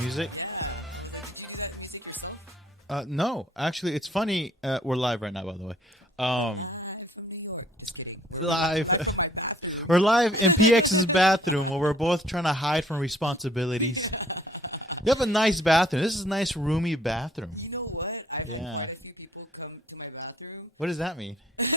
music. No, actually, it's funny. We're live right now, by the way. Live. We're live in PX's bathroom where we're both trying to hide from responsibilities. You have a nice bathroom. This is a nice, roomy bathroom. You know what? I've Yeah. had a few people come to my bathroom. What does that mean? like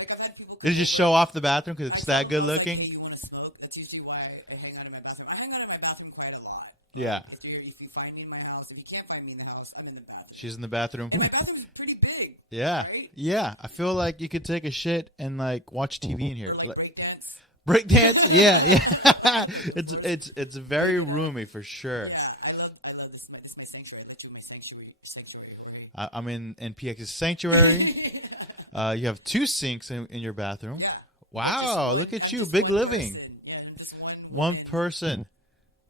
I've had people Did you just show off the bathroom because it's that good like, looking? hey, you want to smoke? That's usually why I hang out in my bathroom. I hang out in my bathroom quite a lot. Yeah. If you find me in my house, if you can't find me in the house, I'm in the bathroom. She's in the bathroom. And my bathroom is pretty big. Yeah. Right? Yeah. I feel like you could take a shit and like watch TV in here. Like break dance. Break dance? Yeah, yeah. It's very roomy for sure. Yeah, I love this. This is my sanctuary. I go to my sanctuary. I'm in PX's sanctuary. You have 2 sinks in your bathroom. Yeah. Wow, look at you, big living. Yeah, just One person.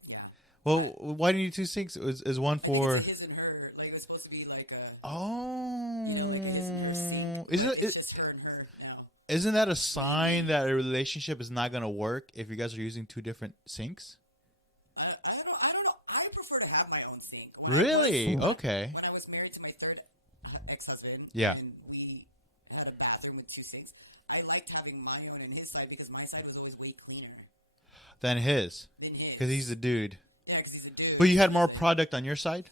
Yeah. Well, why do you need 2 sinks? Is one for? It isn't her. Like it was supposed to be like a. Oh, It's just her and her now. isn't that a sign that a relationship is not gonna work if you guys are using 2 different sinks? I don't know. I prefer to have my own sink. Really? Okay. When I was married to my third ex-husband, Yeah. and we had a bathroom with 2 sinks, I liked having my own and his side because my side was always way cleaner Then his, than his. because he's the dude. Yeah, 'cause he's a dude. But you had more product on your side.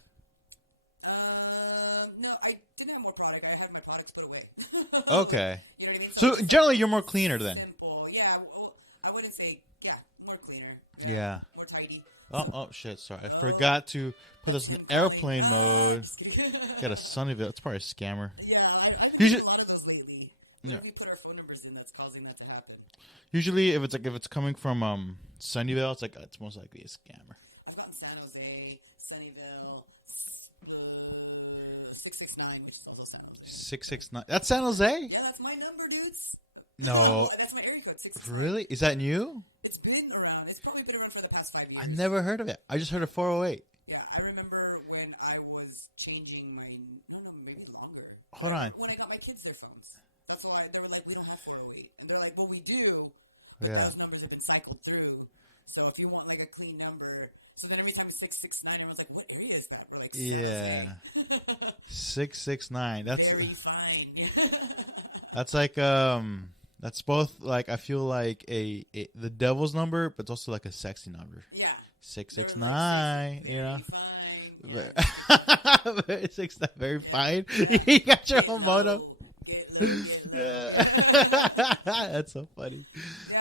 No, I didn't have more product. I had my products put away. Okay. You know what I mean? So generally, you're more cleaner then. Simple. Yeah, well, I wouldn't say, more cleaner. Yeah. More tidy. Oh shit! Sorry, I forgot to put this in airplane mode. Got a Sunnyvale. It's probably a scammer. Yeah, I've You had should- a lot of those lately. Yeah. If we put our phone numbers in, that's causing that to happen. Usually, if it's coming from Sunnyvale, it's most likely a scammer. I've gotten San Jose, Sunnyvale, 669, which is also San Jose. 669. That's San Jose. Yeah, that's my number, dudes. No, That's my area code, 669. really? Is that new? It's been around. It's probably been around for the past 5 years. I never heard of it. I just heard of 408. Yeah, I remember when I was changing my... No, maybe longer. Hold on. When I got my kids their phones. That's why they were like, we don't have 408. And they're like, well, we do. But Yeah. those numbers have been cycled through. So if you want like a clean number... So then every time it's 669, everyone's like, what area is that? We're like, Yeah. 669. That's very fine. that's like that's both like I feel like a the devil's number, but it's also like a sexy number. Yeah. 669. You know. Fine. Very 6 very fine. You got your own moto. That's so funny.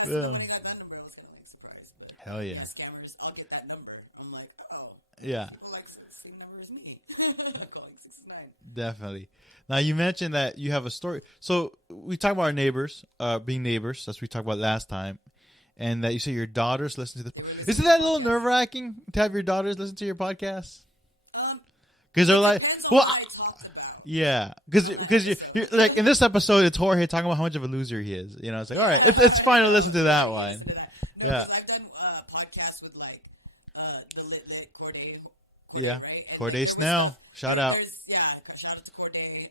Yeah. Hell yeah. Scammers, I'll get that number. I'm like, oh. Yeah, People like the same number as me. Calling 669. definitely. Now you mentioned that you have a story. So we talked about our neighbors, being neighbors. That's what we talked about last time. And that you say your daughters listen to this. Isn't that a little nerve wracking to have your daughters listen to your podcast? Because they're like, Depends on well, what I talked about. yeah, because you're like in this episode, it's Jorge talking about how much of a loser he is. You know, it's like, all right, it's fine to listen to that one. Yeah. I've done podcasts with like the Lit Corday. Yeah, Right? And Corday there was- Snell, shout out. Yeah, shout out to Corday.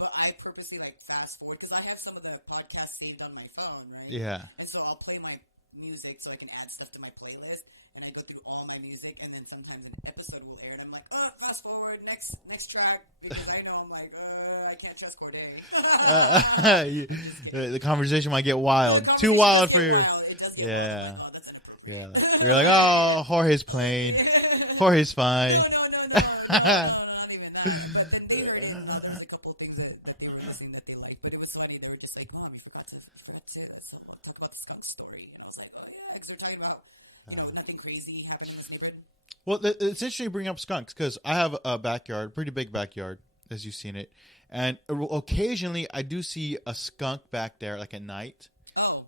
But I purposely like fast forward because I have some of the podcasts saved on my phone, right? Yeah, And so I'll play my music so I can add stuff to my playlist, and I go through all my music, and then sometimes an episode will air, and I'm like, fast forward, next track, because I know I'm like, I can't trust Corday. the conversation might get wild, too wild for your. Yeah, yeah. You're like, oh, Jorge's playing, Jorge's fine. No, not even that. But then they were able to there's a couple things that they were missing that they liked, but it was funny. They were just like, oh, we forgot to say this. And we'll talk about the skunk story. And I was like, oh, yeah, because they're talking about, nothing crazy happening in this neighborhood. Well, it's interesting you bring up skunks because I have a backyard, pretty big backyard, as you've seen it, and occasionally I do see a skunk back there, like at night,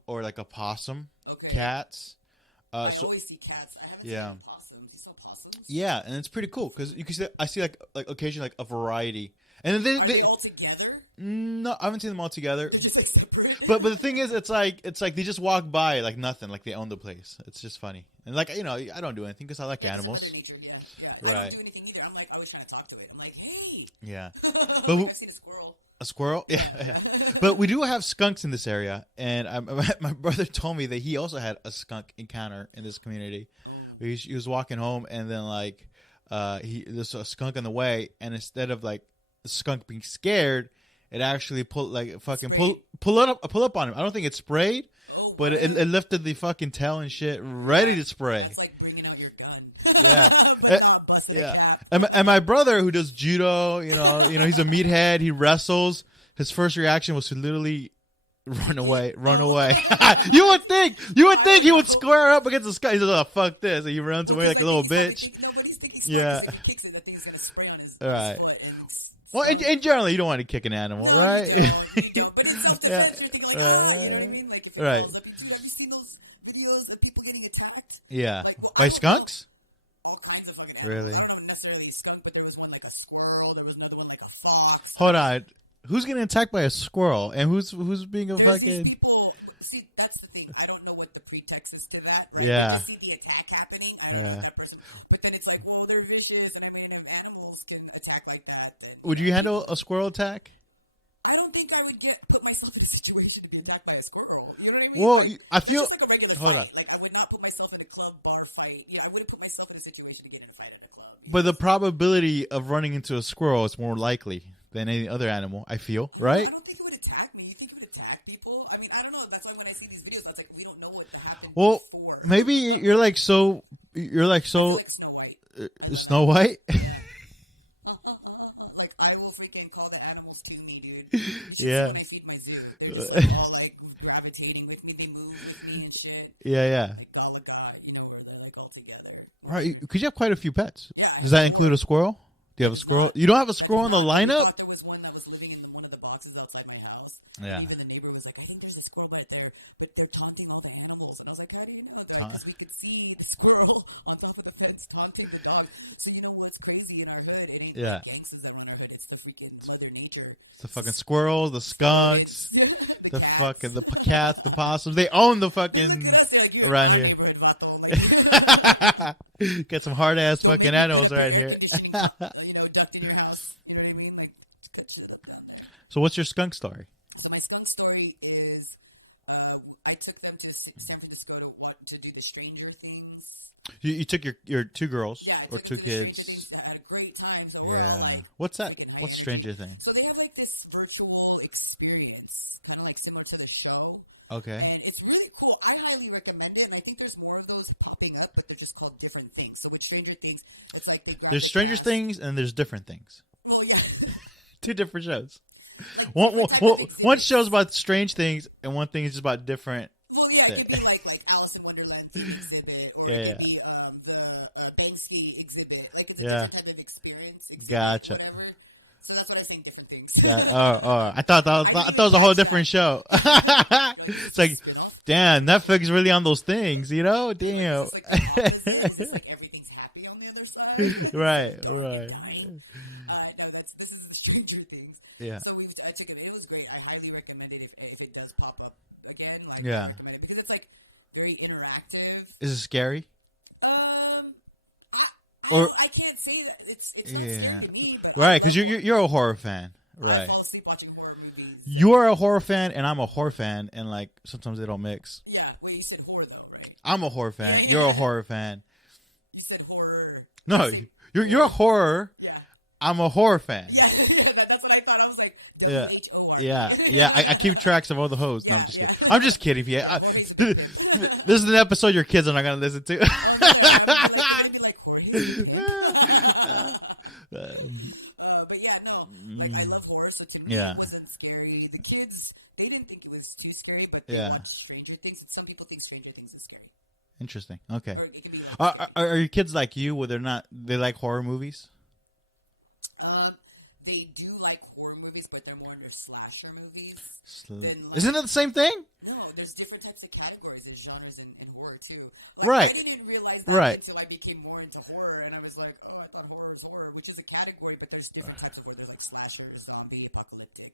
or like a possum, cats. I So always see cats. I haven't yeah. seen possums. You saw possums? Yeah, and it's pretty cool because you can see. I see like occasionally like a variety, and then Are they all together? no, I haven't seen them all together. Just like separate? But the thing is, it's like they just walk by like nothing, like they own the place. It's just funny, and like I don't do anything because I like animals. Nature, yeah. Right. I don't do anything either. I'm like, I always trying to talk to it. I'm like, hey. Yeah, but I've seen a squirrel. a squirrel. Yeah. But we do have skunks in this area, and my brother told me that he also had a skunk encounter in this community. He was walking home, and then like there's a skunk in the way, and instead of like the skunk being scared, it actually pull up on him. I don't think it sprayed, but it lifted the fucking tail and shit, ready to spray. It's like bringing out your gun. Yeah. And my brother, who does judo, he's a meathead. He wrestles. His first reaction was to literally run away. You would think he would square up against the skunk. He says, "Oh, fuck this," and he runs away like a little bitch. Yeah. All right. Well, and generally, you don't want to kick an animal, right? Yeah. Right. Yeah. By skunks? Really? Hold on. Who's getting attacked by a squirrel? And who's being a fucking... See, that's the thing. I don't know what the pretext is to that. Right? Yeah. I see the attack happening. I don't know that person. But then it's like, well, they're vicious. I mean, random animals can attack like that. Would you handle a squirrel attack? I don't think I would put myself in a situation to be attacked by a squirrel. You know what I mean? Well, I feel... Like Hold on. Like, I would not put myself in a club bar fight. I would put myself in a situation to get in a fight in a club. But the probability of running into a squirrel is more likely than any other animal, I feel, right? I don't think it would attack me. You think it would attack people? I mean, I don't know. That's why when I see these videos, that's like, we don't know what happened Well, before. maybe you're like so... Like Snow White. Snow White? Like, I will freaking call the animals to me, dude. Yeah. When I feed my zoo, they're just all, like, gravitating with me. They move with me and shit. Yeah. All the guy, where they're, like, all together. Right, because you have quite a few pets. Does that include a squirrel? Do you have a squirrel? You don't have a squirrel in the lineup? There was one that was living in one of the boxes outside my house. Yeah. Even the neighbor was like, I think there's a squirrel right there, but they're taunting all the animals. And I was like, how do you know that? Because we could see the squirrel on top of the fence taunting the dog. So you know what's crazy in our hood? It ain't Yeah. the gangsters in our hood. It's the freaking Mother Nature. It's the fucking squirrels, the skunks, the cats, the possums. They own the fucking around here. Get some hard ass fucking animals right here. So what's your skunk story? So my skunk story is, I took them to San Francisco to do the Stranger Things. You took your two girls or two kids. They had a great time. So Yeah. What's that? What's Stranger Things? So they have like this virtual experience, kind of like similar to the show. Okay. And it's really cool. I highly recommend it. I think there's more of those popping up, but they're just called different things. So with Stranger Things, it's like There's Stranger Things and there's different things. Oh, yeah. Two different shows. One show's about strange things and one thing is just about different. Well, yeah, it could be like Alice in Wonderland exhibit, or Yeah. it could be the Banksy exhibit. Like it's a Yeah. different type of experience. Gotcha. Whatever. So that's why I'm saying different things. I thought that was a whole different show. It's like, damn, Netflix is really on those things, Damn. It's like everything's happy on the other side. Right. No, this is the Stranger Things. Yeah. So I took it. It was great. I highly recommend it if it does pop up again. Yeah. Because it's like very interactive. Is it scary? I can't say that. It's not Yeah. scary to me, but Right, because you're a horror fan, I right? fall asleep watching horror movies. You're a horror fan, and I'm a horror fan, and like sometimes they don't mix. Yeah, well, you said horror though, right? I'm a horror fan. You're a horror fan. You said horror. No, you're a horror. Yeah. I'm a horror fan. Yeah, that's what I thought. I was like, Yeah. W-H-O-R. Yeah. I keep tracks of all the hoes. No, I'm just kidding. I'm just kidding. Yeah, this is an episode your kids are not gonna listen to. But yeah, no, I love horror, so to me Yeah. it wasn't scary. The kids, they didn't think it was too scary, but Yeah. Stranger Things, some people think Stranger Things is scary. Interesting. Okay. Or it can be- Are your kids like you, where they like horror movies? They do like horror movies, but they're more into slasher movies. Isn't it the same thing? No, there's different types of categories and genres in horror too. Right. I didn't realize that Right. until I became more into horror, and I was like, oh, I thought horror was horror, which is a category, but there's different types of horror, like slasher, zombie, apocalyptic,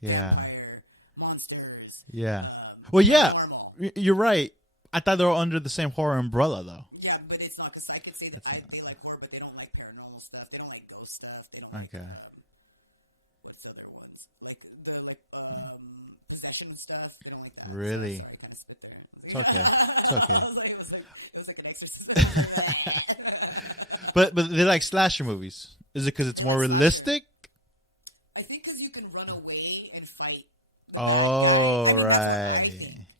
Yeah. vampire, monsters. Yeah. Well, yeah. Normal. You're right. I thought they were under the same horror umbrella, though. Yeah, but it's not, because I can say that they like horror, but they don't like paranormal stuff. They don't like ghost stuff. They don't like, Okay. what's the other ones? Like possession stuff. They don't like that. Really? Sorry, I kinda spit there. It's okay. It's okay. It was like an exorcism. But they like slasher movies. Is it because it's more realistic? I think because you can run away and fight. Oh, Right. right.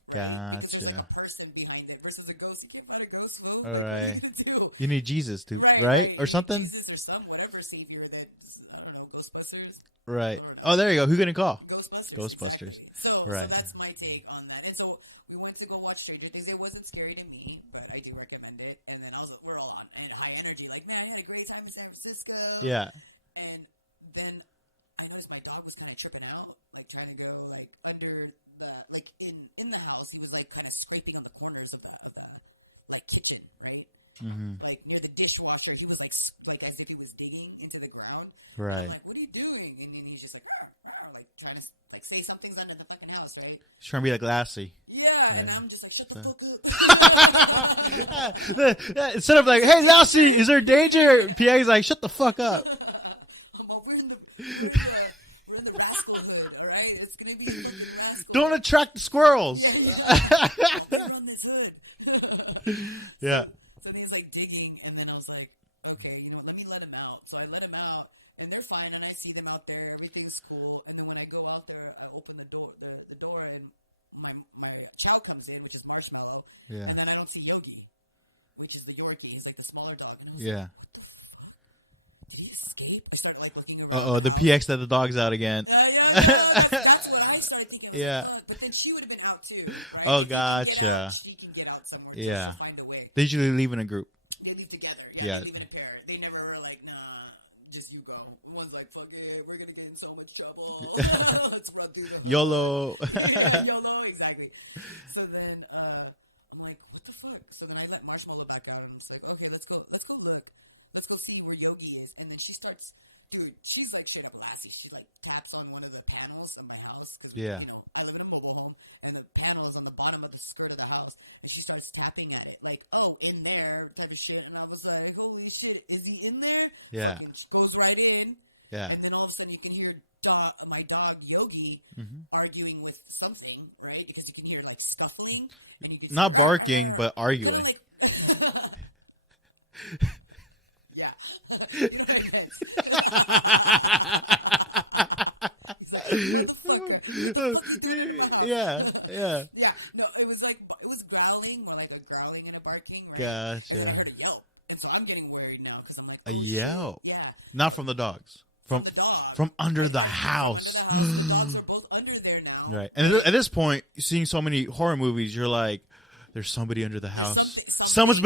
Because there's like Gotcha. a person behind it versus a ghost. You can't fight a ghost. Fool. All right. What do you do? You need Jesus to, right? Or something? Jesus or some whatever savior that, I don't know, Ghostbusters. Right. Oh, there you go. Who gonna call? Ghostbusters. Ghostbusters. Exactly. Right. So that's my take on that. And so we went to go watch Stranger Things. It wasn't scary to me, but I do recommend it. And then also, we're all on high energy. Like, man, I had a great time in San Francisco. Yeah. And then I noticed my dog was kind of tripping out, like trying to go like under the, like in the house. He was like kind of scraping on the corners of the like kitchen, right? Mm-hmm. Like near the dishwasher. He was like as if he was digging into the ground. Right. I'm like, what are you doing? And then he's just like, like trying to like say something's under the fucking house, right? He's trying to be like Lassie. Yeah, and I'm just like, shut the fuck up. Instead of like, hey Lassie, is there danger? PA's like, shut the fuck up. We're in the rascal hood, alright? It's gonna be fucking rascal. Don't attract the squirrels. We're on this hood. Yeah. So he's like digging, and then I was like, okay, let me let him out. So I let him out, and they're fine, and I see them out there. Everything's cool. And then when I go out there, I open the door, and my child comes in, which is Marshmallow. Yeah. And then I don't see Yogi, which is the Yorkie. He's like the smaller dog. Yeah. Did he escape? I started like looking around. Uh oh, the PX let the dogs out again. Yeah. That's what I started thinking. Yeah. But then she would have been out too. Right? Oh, If gotcha. She can get out somewhere. Yeah. She can find a way. They usually leave in a group. They leave together. Yeah. They leave in a pair. They never were like, nah, just you go. One's like, fuck it, we're gonna get in so much trouble. Let's run through the YOLO. YOLO, exactly. So then I'm like, what the fuck? So then I let Marshmallow back out, and I was like, okay, let's go look. Let's go see where Yogi is. And then she starts, dude, she's like shit like Lassie. She like taps on one of the panels of my house. Yeah. I live in a wall, and the panel is on the bottom of the skirt of the house. And she starts tapping at it, like, oh, in there, type of shit. And I was like, holy shit, is he in there? Yeah. And she goes right in. Yeah. And then all of a sudden you can hear my dog Yogi arguing with something, right? Because you can hear like scuffling. And you can Not barking, but arguing. Yeah. Yeah. Yeah. No, it was growling, but like a growling and a barking. Right? Gotcha. I heard a yelp. And so I'm getting worried now because I'm like, A yell. yeah. Not from the dogs. From under the house. The dogs are both under there now. Right. And at this point, seeing so many horror movies, you're like, there's somebody under the house. Someone's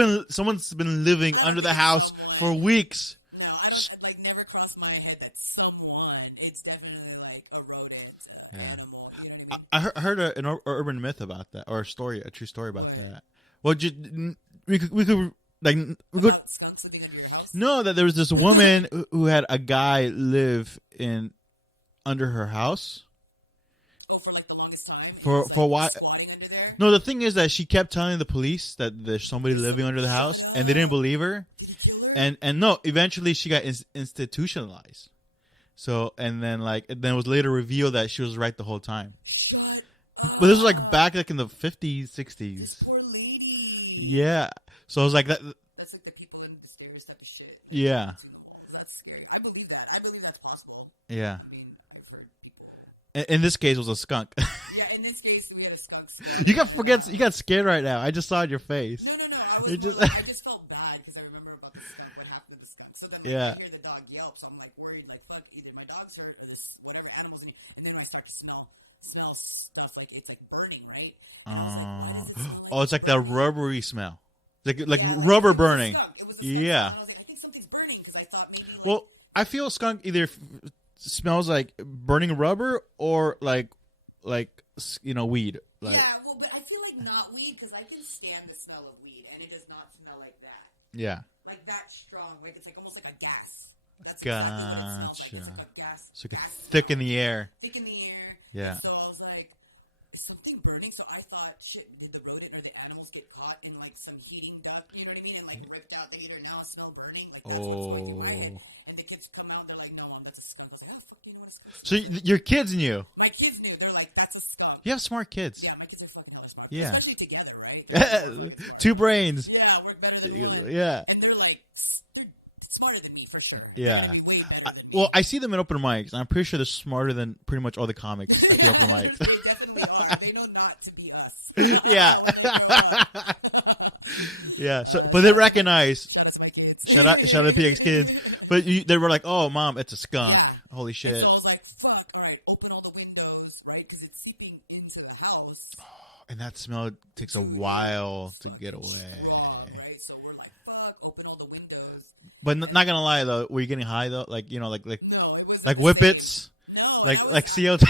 been living under the house for weeks. No, I don't like never crossed my head that someone. It's definitely like a rodent. Yeah. Animal, you know what I mean? I heard an urban myth about that, or a true story about that. Well, we could Skunks living under your house. know that there was this woman who had a guy live under her house Oh, for like the longest time. for a while. Squatting under there. No, the thing is that she kept telling the police that there's somebody living under the house, and they didn't believe her. And no, eventually she got institutionalized. So and then it was later revealed that she was right the whole time. Shut But this was back in the 50s, 60s. poor lady. Yeah. So I was like that. That's like the people in the scariest type of shit. Yeah. That's scary. I believe that. I believe that's possible. Yeah. I mean, I've heard people. In this case, it was a skunk. Yeah, in this case, we had a skunk. You got scared right now. I just saw it in your face. No. It just- I just felt bad because I remember about the skunk. What happened with the skunk? So then Yeah. I hear the dog yelp, so I'm like worried, like fuck, either my dog's hurt or whatever animals need. And then I start to smell stuff like it's like burning, right? Oh, it's like that rubbery smell. Like rubber burning. It was a skunk. Yeah. And I was like, I think something's burning because I thought maybe. Well, I feel skunk either smells like burning rubber or like weed. Like Yeah, well, but I feel like not weed because I can stand the smell of weed and it does not smell like that. yeah. Like that strong. Like it's like almost like a gas. That's Gotcha. exactly what it smells like. It's like a gas. So it gas thick in the air. thick in the air. Yeah. So I was like, is something burning? So I thought, shit, did the rodent or the animals get caught in like some heating duct? You know what I mean? And like ripped out the heater. Now it's still burning. Like that's what's going through my head. And the kids come out. They're like, no, Mom, that's a skunk. I was like, oh fuck, you know what a skunk? So your kids knew. My kids knew. They're like, that's a skunk. You have smart kids. Yeah, my kids are fucking hella smart. Yeah. Especially together, right? 2 brains. Yeah, we're better than one. Yeah. And they're like, smarter than me for sure. Yeah. I mean, way better than me. Well, I see them in open mics, and I'm pretty sure they're smarter than pretty much all the comics at the open mics. They definitely are. They know not to be us. Yeah. Yeah. So, but they recognize. Shout out to my kids. Shout out to PX kids. But they were like, "Oh, mom, it's a skunk." Holy shit. So I was like, fuck, all right, open all the windows, right? Because it's seeping into the house. And that smell takes a while to get away. Right? So we're like, fuck, open all the windows. But not gonna lie though, were you getting high though? Like No, it wasn't like the whippets, same. No. like CO. And I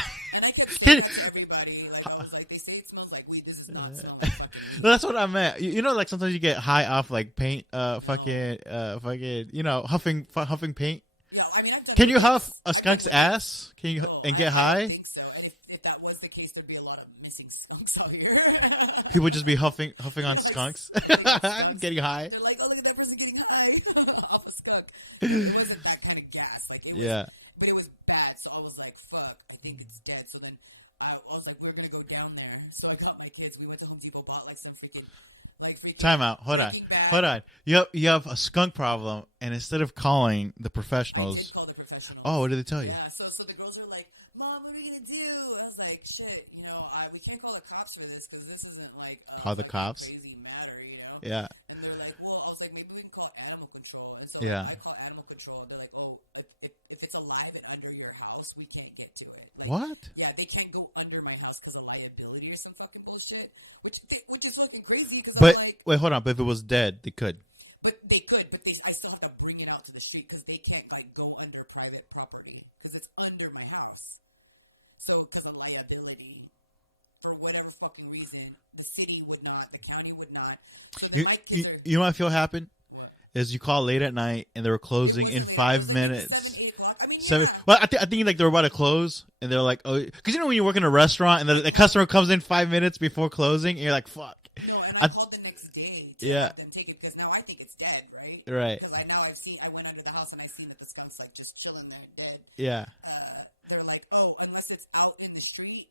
kept telling everybody, like, I was like, they say it smells like weed. This is not smelling. That's what I meant. You know, like sometimes you get high off like paint, fucking, you know, huffing paint. Yeah, I mean, Can you huff a skunk's ass? Can you and get I high? think so. If that was the case, there'd be a lot of missing skunks out here. People would just be huffing on skunks, getting high. They're like, oh, look at that person getting high off a skunk. It wasn't that kind of gas. Like, it Yeah. But it was bad, so I was like, fuck, I think it's dead. So then I was like, we're going to go down there. So I got my kids. We went to Home Depot, bought like some freaking Time out. Hold on. You have a skunk problem, and instead of calling the professionals, call the professionals. oh, what did they tell you? Yeah, so the girls were like, Mom, what are we going to do? And I was like, shit, you know, we can't call the cops for this because this isn't like Call the cops? crazy matter, you know? Yeah. And they're like, well, I was like, maybe we can call animal control. And so Yeah. I call animal control, and they're like, oh, if it's alive and under your house, we can't get to it. What? Yeah, they can't go under my house because of liability or some fucking bullshit. Which is fucking crazy. But wait, hold on. But if it was dead, they could. But they could, but I still have to bring it out to the street because they can't like go under private property because it's under my house. So there's a liability for whatever fucking reason. The city would not, the county would not. So then my kids are, You know what I feel happened? Is you call late at night and they were closing in 5 minutes. 7, 8 o'clock. I mean, 7. Well, I think like they were about to close, and they're like, oh, because you know when you work in a restaurant and the customer comes in 5 minutes before closing, and you're like, fuck. you know, and I called the next day to Yeah. have them take it because now I think it's dead, right? Right. Because I went under the house and I seen that the skunk's like just chilling there dead. Yeah. They're like, oh, unless it's out in the street,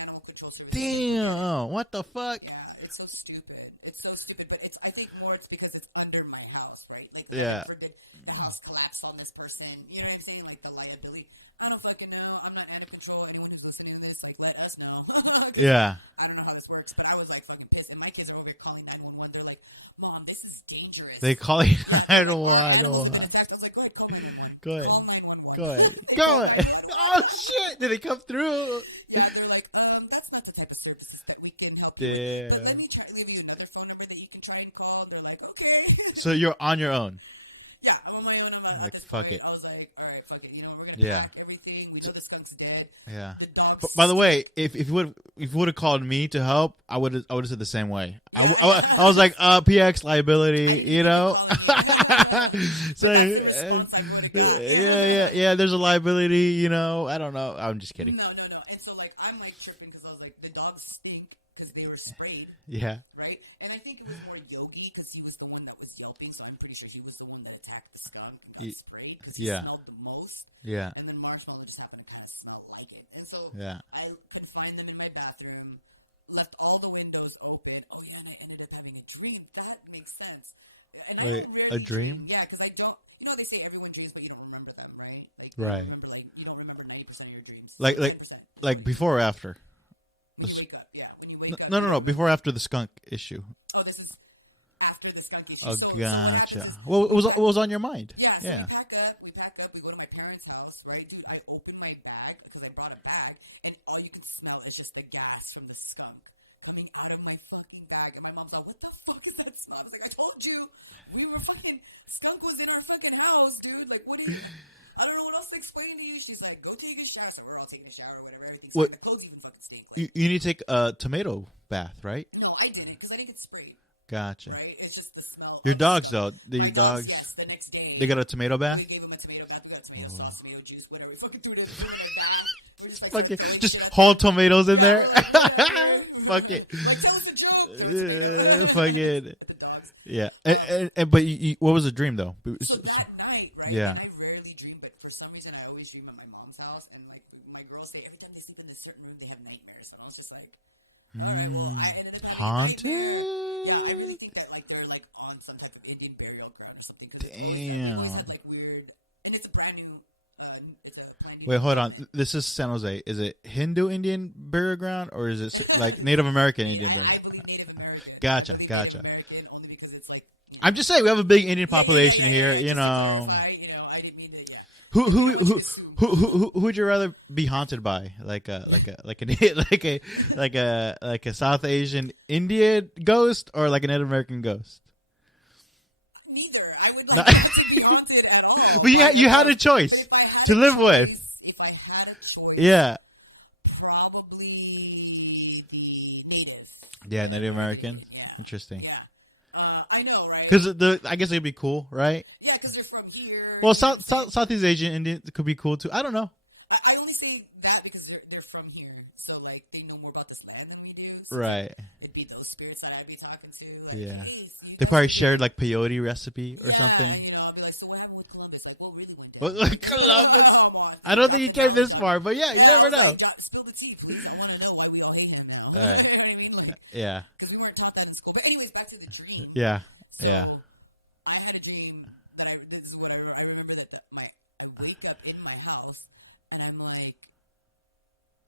animal control service. Damn. What the fuck? Yeah, it's so stupid. It's so stupid, but I think more it's because it's under my house, right? Like, Yeah. never did the house collapse on this person. You know what I'm saying? Like the liability. I don't fucking know. I'm not animal control. Anyone who's listening to this, like, let us know. Yeah. I don't know how this works, but I was like fucking pissed. And my kids are over here calling 911. They're like, Mom, this is dangerous. They call you. I don't want. I was like, call Go ahead. 911. Go ahead. Go ahead. Oh shit! Did they come through? Yeah, they're like, that's not the type of services that we can help you with. Damn. But let me try to give you another phone number that you can try and call. They're like, okay. So you're on your own. Yeah, I'm on my own. I'm Like, at this fuck point. it. I was like, all right, fuck it. You know, we're gonna Yeah. pack everything. We know the skunk's dead. Yeah. The dog's But by the way, if you would have called me to help, I would have said the same way. I was like, PX liability, you know. So yeah. There's a liability, you know. I don't know. I'm just kidding. No. And so like, I'm like tripping because I was like, the dogs stink because they were sprayed, Yeah. right? And I think it was more Yogi because he was the one that was yelping. So I'm pretty sure he was the one that attacked the skunk and got sprayed because he Yeah. smelled the most. Yeah. And then Marshmallow just happened to kind of smell like it. And so Yeah. I could find them in my bathroom, left all the windows open. Oh, yeah, and I ended up having a dream. That makes sense. And I Wait, don't a dream? Yeah, because I don't, you know, they say everyone dreams, but you don't remember them, right? Like, Right. You don't remember 90% of your dreams. Like 90%. like before or after? When you wake up, yeah. When you wake up. No. Before or after the skunk issue. Oh, this is after the skunk issue. Oh, So gotcha. happens- Well, what was on your mind? Yeah, so Yeah. we pack up, we go to my parents' house, right? Dude, I open my bag because I brought a bag, and all you can smell is just the gas from the skunk coming out of my fucking bag. And my mom's like, what the fuck is that smell? I was like, I told you, we were fucking, skunk was in our fucking house, dude. Like, what do you, I don't know what else to explain to you. She's like, go take a shower. So we're all taking a shower or whatever. Everything's What- fine. The clothes even fucking stink. Like, You need to take a tomato bath, right? no, I didn't because I didn't get sprayed, Gotcha. right? It's just the smell. Your of dogs skunk. though, your My dogs, yes, the next day. they got a tomato bath. We gave him a tomato bath. We got tomato sauce, tomato juice, whatever. We fucking threw it in the bath. We just like Fucking started just cooking. whole tomatoes in there. Fuck it. Like, that's the joke. Fucking The dogs. yeah. And but what was the dream though? So that night, right? Yeah. And I rarely dream, but for some reason, I always dream at my mom's house. And like my girls say, every time they sleep in this certain room, they have nightmares. So I was just like, all right, well, I ended up having a nightmare. Yeah, I Haunted. really think that like they're like on some type of Indian burial ground or something. 'Cause Damn. it's Wait, hold on. This is San Jose. Is it Hindu Indian burial ground or is it like Native American Indian burial ground? Native American. Gotcha. Native Gotcha. American, only because it's like, I'm just saying we have a big Indian population here. You know, I didn't mean to, who would you rather be haunted by? Like a South Asian Indian ghost or like a Native American ghost? Neither. I would No. not want to be haunted at all. But you had a choice to live with. If I had a choice, Yeah. probably the native. Yeah, Native American. Interesting. I know, right? Because I guess it'd be cool, right? Yeah, because you're from here. Well, Southeast Asian Indian could be cool too. I don't know. I only say that because they're from here, so like they know more about this land than we do. So Right. it'd be those spirits that I'd be talking to. Like, Yeah. hey, so They probably shared like peyote recipe or something. You know, I'd be like, so what happened with Columbus? Like, what really went down? What, Columbus? I don't think he came this far, but yeah, you never know. Spill the tea. I want to know why we all hate him now. All right. You know what I mean? Like, Yeah. because we weren't taught that in school. But anyways, back to the dream. Yeah. So, Yeah. I had a dream that this is what I remember that I wake up in my house and I'm like,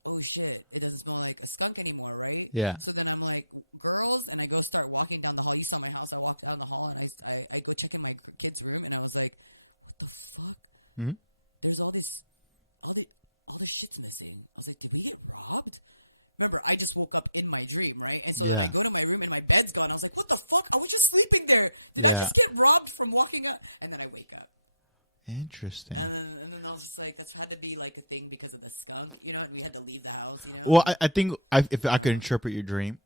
oh shit, it doesn't smell like a skunk anymore, right? Yeah. So then I'm like, girls, and I go start walking down the hall. You saw my house. I walked down the hall and I go check in my kid's room and I was like, what the fuck? Mhm. There's all this shit's missing. I was like, did we get robbed? Remember, I just woke up in my dream, right? And so Yeah. I go to my room and my bed's gone. I was like, what the fuck? I was just sleeping there. Did Yeah. I just get robbed from walking out? And then I wake up. Interesting. And then I was just like, that's had to be like a thing because of the skunk. You know, we had to leave the house. You know? Well, I think if I could interpret your dream,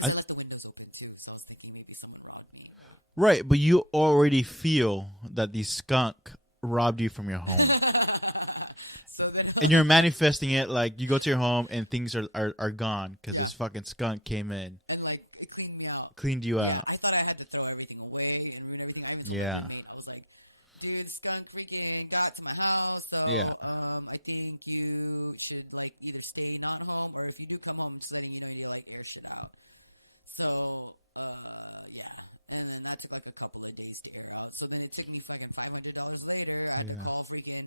I left the windows open too, so I was thinking maybe someone robbed me. right? But you already feel that the skunk robbed you from your home, So then, and you're manifesting it. Like you go to your home and things are gone because this fucking skunk came in, and like, it cleaned me out. cleaned you out. I thought I had to throw everything away and rid everything away. Yeah. I was like, dude, skunk freaking got to my house. So, Yeah. I think you should like either stay not home or if you do come home, just letting you know you like air shit out. So, yeah. And then that took like a couple of days to air out. So then it took me fucking $500 later. I had to call freaking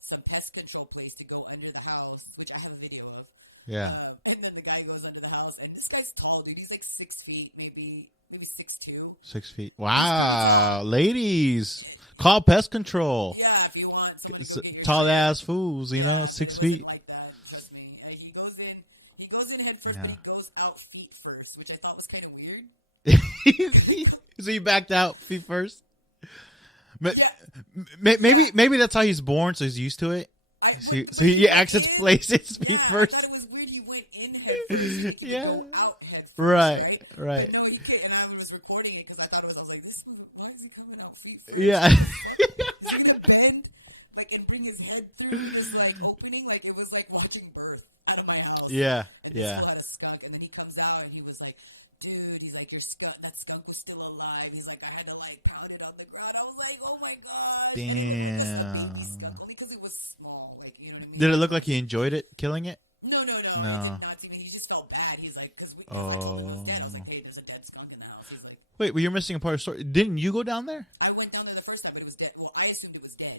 some pest control place to go under the house, which I have a video of. Yeah. And then the guy goes under the house, and this guy's tall, dude. He's like 6 feet, maybe 6'2". 6 feet. Wow, ladies, call pest control. Yeah, if you want It's somebody bigger, tall ass fools, you know, 6 feet. like that, trust me. And he goes in head first, Yeah. but he goes out feet first, which I thought was kind of weird. So you backed out feet first. Yeah. Maybe that's how he's born, so he's used to it. So he access places feet I first. thought it was weird he went in head first. Yeah. Go out head first, Right. No, he did. And I was reporting it because I was like, why is he coming out feet first? Yeah. He would bend, like, and bring his head through this, like, opening, like it was like watching birth out of my house. Yeah. And Yeah. there's a lot of skunk, and then he comes out and he was like, dude, he's like, your skunk, that skunk was still alive. He's like, I had to like pound it on the ground. I was like, oh my god. Damn. Baby skunk, only because it was small, like, you know what I mean? Did it look like he enjoyed it, killing it? No. No. He did not to me. He just felt bad. He was like, because we I told him it was dead. I was like, hey, there's a dead skunk in the house. He's like, Wait, but you're missing a part of the story. Didn't you go down there? I went down there the first time, but it was dead. Well, I assumed it was dead.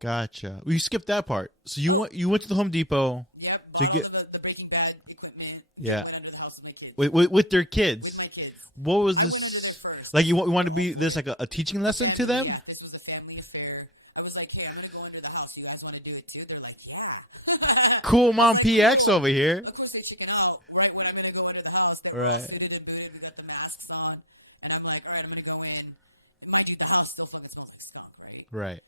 Gotcha. Well, you skipped that part. So you went to the Home Depot. Yep. To Bought all get- the Breaking Bad equipment. Yeah. Went under the house with my kids. With their kids. With my kids. What was I went this? over there first. Like you want to be this like a teaching lesson to them? Yeah, this was a family affair. I was like, hey, I'm going to go under the house. You guys want to do it too? They're like, yeah. Cool mom PX over here. Of course, they chicken out right when I'm going to go into the house. They're Right. all seated and booted. We got the masks on. And I'm like, all right, I'm going to go in. And mind you, the house still fucking smells like skunk, right? Right.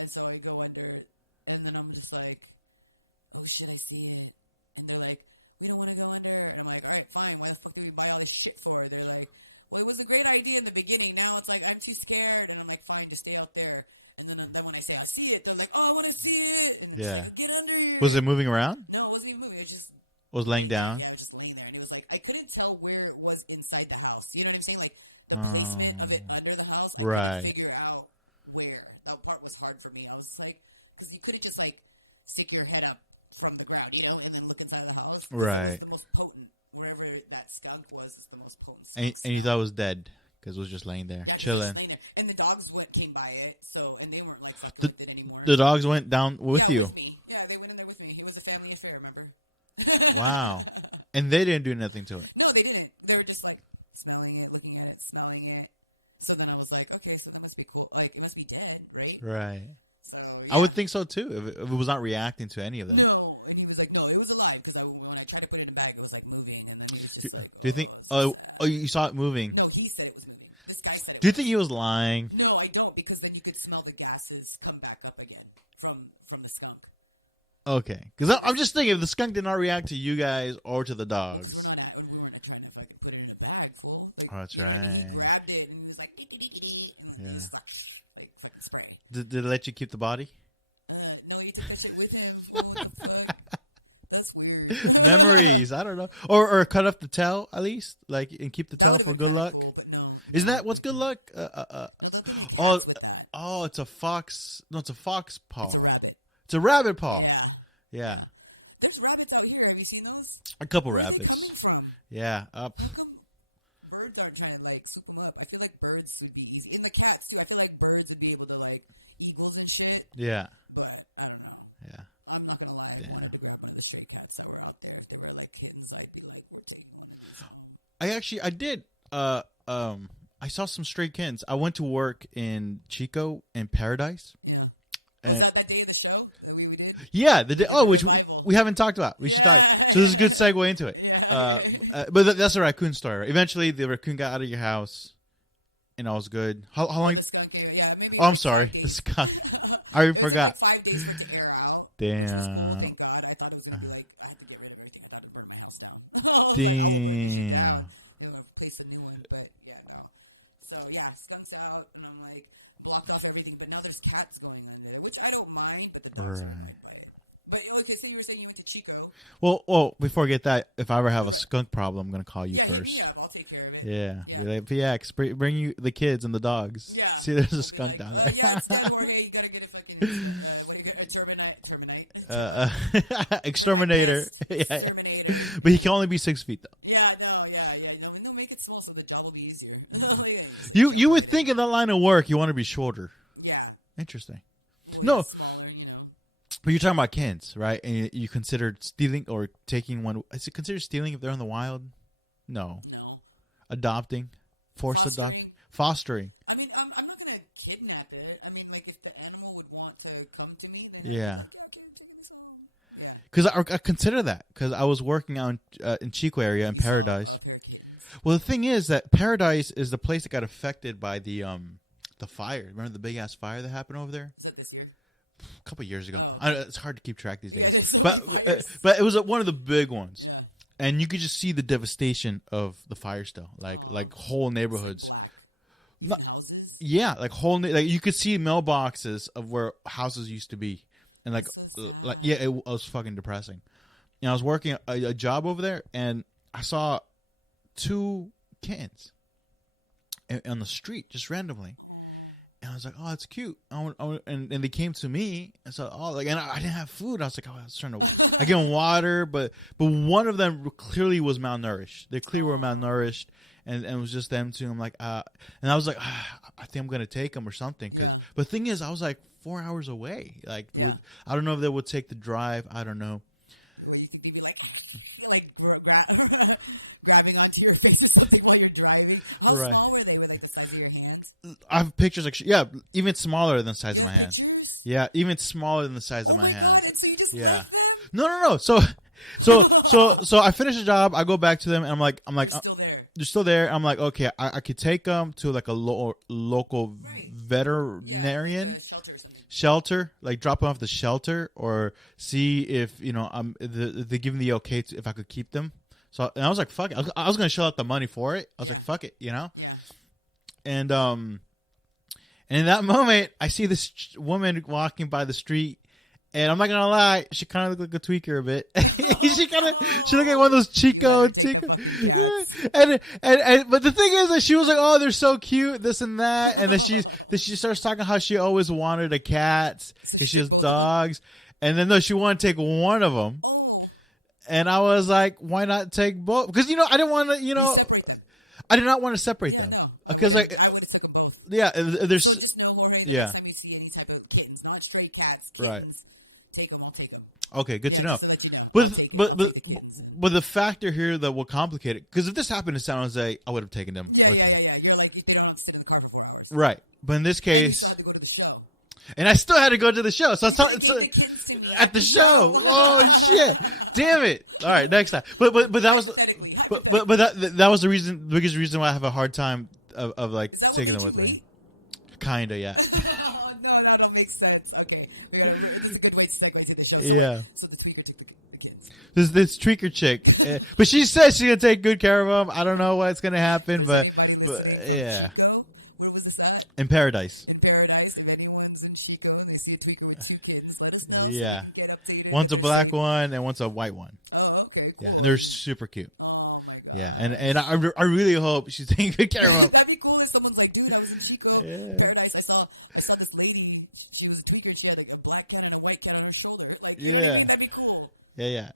And so I go under it. And then I'm just like, oh, should I see it? And they're like, we don't want to go under. And I'm like, all right, fine. Why the fuck did we buy all this shit for? And they're like, well, it was a great idea in the beginning. Now it's like, I'm too scared. And I'm like, fine, just stay out there. And then when I say I see it, they're like, oh, I want to see it. And Yeah. Get under here. Was it moving around? No, it wasn't even moving. It just Was laying down? yeah, just laying there. And it was like, I couldn't tell where it was inside the house. You know what I'm saying? Like, the placement of it under the house. I Right. couldn't figure out where. That part was hard for me. I was like, because you couldn't just like stick your head up from the ground, you know, and then look inside the house. Right. It's the most potent. Wherever that skunk was, it's the most potent. And you thought it was dead because it was just laying there, chilling. And the dogs came by it, so, and they weren't like The- fucking with it anymore. The dogs went down with Yeah, you. with me. Yeah, Wow. And they didn't do nothing to it. No, they didn't. They were just like smelling it, looking at it, smelling it. So then I was like, okay, so that must be cool. Like, it must be dead, right? Right. So, I would think so too if it was not reacting to any of them. No, and he was like, no, it was alive because when I tried to put it in a bag, it was like moving, and then he was just like, Do you think? Oh, you saw it moving. no, he said it was moving. This guy said it. Do you think he was lying? No, I don't, because then you could smell the gases come back up again from the skunk. Okay, because I'm just thinking if the skunk did not react to you guys or to the dogs. So I ruined it trying if I could put it in a bag full. Oh, that's right. Grabbed it, and he was like, dee-dee-dee-dee-dee. And Yeah. just, like spray. Did it let you keep the body? No, he touched it with him. That's weird. Memories. I don't know. Or cut off the tail at least, like, and keep the tail for good luck. Isn't that what's good luck? Oh, it's a fox. No, it's a fox paw. It's a rabbit paw. Yeah, There's rabbits out here. Have you seen those? a couple rabbits. From Yeah, up. birds are trying to like scoop them up. I feel like birds would be easy. And the cats too. I feel like birds would be able to like eat those and shit. Yeah, But I don't know. yeah. I'm not gonna lie. Damn. If they were the stray cats that were out there, if they were like kittens, I'd be like, we're taking one. I did. I saw some stray kittens. I went to work in Chico in Paradise. Yeah. And Is that that day of the show that we did? yeah, which we haven't talked about. We should talk. So this is a good segue into it. But that's a raccoon story. Right? Eventually, the raccoon got out of your house, and all was good. How long? Skunk area. Yeah, maybe Oh, I'm sorry. The skunk. I already forgot. 5 days to figure out. Damn. God, I thought it was gonna be like I had to get rid of everything. I had to burn my house down. Damn. Place a new one, but yeah, no. So yeah, skunks out, and I'm like block off everything. But now there's cats going on there, which I don't mind. But the dogs Right. don't. But okay, so you were saying you went to Chico. Well, before I get that, if I ever have a skunk problem, I'm gonna call you first. Yeah, I'll take care of it. Yeah. Be like, PX, bring you the kids and the dogs. Yeah. See, there's a skunk down there. Yeah, it's not Jorge. You gotta get a fucking terminate. Exterminator. Yeah. Exterminator. But he can only be 6 feet though. Yeah, no, no, make it small so the job will be easier. You would think in that line of work you want to be shorter. Yeah. Interesting. No, Smaller, you know. but you're talking about kids, right? And you considered stealing or taking one. Is it considered stealing if they're in the wild? No. No. Adopting, forced adopting, fostering. I mean, I'm not gonna kidnap it. I mean, like, if the animal would want to come to me, then Yeah. Because I consider that because I was working out in Chico area in Paradise. Well, the thing is that Paradise is the place that got affected by the fire. Remember the big ass fire that happened over there is that this year? a couple years ago? It's hard to keep track these days, but it was one of the big ones, and you could just see the devastation of the fire still, like whole neighborhoods. Yeah, like like you could see mailboxes of where houses used to be, and like yeah, it was fucking depressing. And I was working a job over there, and I saw 2 kittens on the street just randomly, and I was like, "Oh, that's cute." And they came to me, and so and I didn't have food. I was like, "Oh, I was trying to." I gave them water, but one of them clearly was malnourished. They clearly were malnourished. And it was just them two. I'm like, and I was like, I think I'm gonna take them or something. But the thing is, I was like 4 hours away. Like, I don't know if they would take the drive. I don't know. You could be like grabbing onto your face or something while you're driving. How Right. small were they? Were they the size of your hands? I have pictures like even smaller than the size of my hand. Pictures? Yeah, even smaller than the size of my Oh hand. God, so you just Yeah. left them? No. So I finish the job. I go back to them, and I'm like, Still there. they're still there. I'm like, okay, I could take them to like a local veterinarian shelter, like drop them off the shelter, or see if they give me the okay if I could keep them. So and I was like, fuck it. I was gonna shell out the money for it. I was like, fuck it, And in that moment, I see this woman walking by the street. And I'm not gonna lie, she kind of looked like a tweaker a bit. she looked like one of those Chico. And but the thing is that she was like, "Oh, they're so cute, this and that," and then she starts talking how she always wanted a cat because she has dogs, and then she wanted to take one of them, and I was like, "Why not take both?" Because I didn't want to, I did not want to separate them because there's yeah. Right. Okay, good to know. but the factor here that will complicate it, because if this happened in San Jose, I would have taken them with me. You're like, you don't sit in the car for 4 hours. Right, but in this You case, still have to go to the show. and I still had to go to the show. So it's at the show. Oh shit! Damn it! All right, next time. But that was that was the biggest reason why I have a hard time of like taking them with me. Kinda, yeah. Oh, no, that makes sense. Okay. It's a good way to segue to the show. Yeah. So the tweaker took the kids. This tweaker chick, but she says she's gonna take good care of them. I don't know what's gonna happen, but yeah. Where was this at? In Paradise. In Paradise, if anyone's in Chico and they see a tweaker with 2 kids, let us know. Yeah. Get updated. One's a black one and one's a white one. Oh, okay. Yeah, and they're super cute. Oh, my God. Yeah, and I really hope she's taking good care of them. That'd be cool if someone's like, dude, I was in Chico. Yeah. Paradise. I saw this lady. She was a tweaker. She had like a black cat and a white cat on her shoulder. Like, Yeah. that'd be cool. Yeah.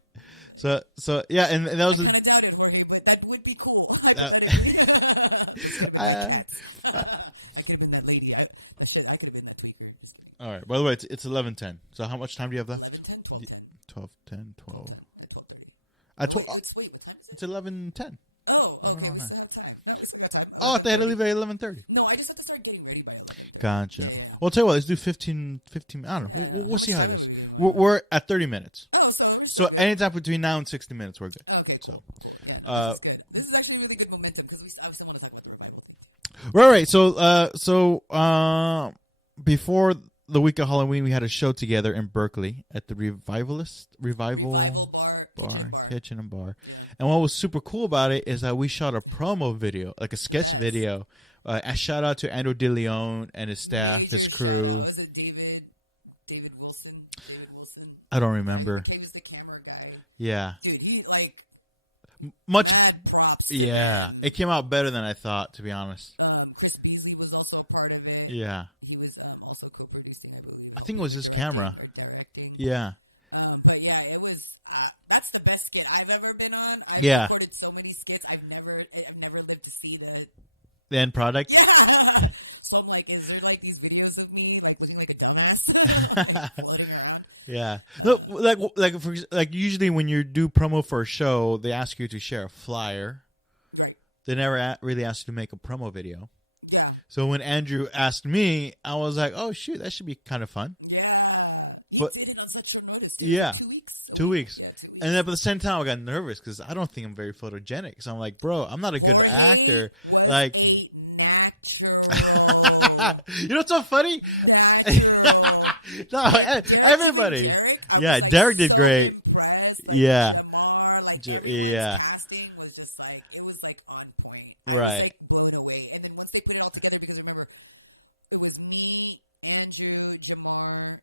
So yeah, and that was. That would be cool. All right. By the way, it's 11:10. So how much time do you have left? 12, 10, 12. It's 11:10. Oh, Oh, they had to leave at 11:30. no, I just have to start getting ready by the way. Gotcha. Well, I'll tell you what. Let's do 15. I don't know. We'll see how it is. We're at 30 minutes. So anytime between now and 60 minutes, we're good. So, This is actually really good momentum because we obviously want to talk about right. So before the week of Halloween, we had a show together in Berkeley at the Revival Bar, Kitchen and Bar. And what was super cool about it is that we shot a promo video, like a sketch video. A shout out to Andrew DeLeon and his staff, his crew. Was it David Wilson? I don't remember. He was the camera guy. Yeah. Dude, he like Much. had props. Yeah. It came out better than I thought, to be honest. Chris Beasley was also a part of it. Yeah. He was also co-producing the movie. I think it was his camera. Directing. Yeah. But yeah, it was. That's the best skit I've ever been on. I've Yeah. recorded so many skits. I've never lived to see The end product. So I'm like, is there like these videos of me like looking like a dumbass? Yeah. No, like usually when you do promo for a show, they ask you to share a flyer. Right. They never really ask you to make a promo video. Yeah. So when Andrew asked me, I was like, "Oh shoot, that should be kind of fun." Yeah. But He did it on such short notice. yeah, 2 weeks. 2 weeks. And then, but at the same time, I got nervous because I don't think I'm very photogenic. So I'm like, bro, I'm not a good actor. Like, A natural. you know what's so funny? No, everybody. Yeah, Derek did great. Yeah. Yeah. Casting was just like, it was like on point. I was, Right. like, blown away. And then once they put it all together, because remember, it was me, Andrew, Jamar,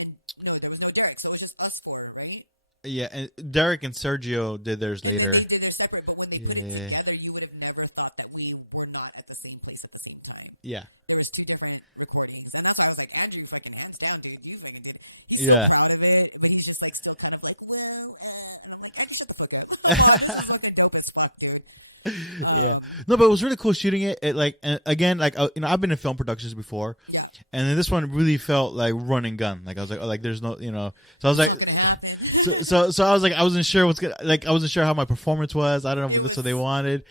and no, there was no Derek, so it was just us 4, right? Yeah, and Derek and Sergio did theirs later. They did their separate, but when they put it Yeah. together, you would have never thought that we were not at the same place at the same time. Yeah. There was 2 different recordings. And that's why I was like, Andrew, fucking hands down, dude, you fucking did. He's Yeah. so proud of it, but he's just like still kind of like, well, and I'm like, shut the fuck up. Something dope as fuck, dude. Yeah. No, but it was really cool shooting it. It like, and again, like, I've been in film productions before, and then this one really felt like run and gun. Like I was like, oh, like there's no, so I was like, so I was like, I wasn't sure I wasn't sure how my performance was. I don't know if that's what they wanted.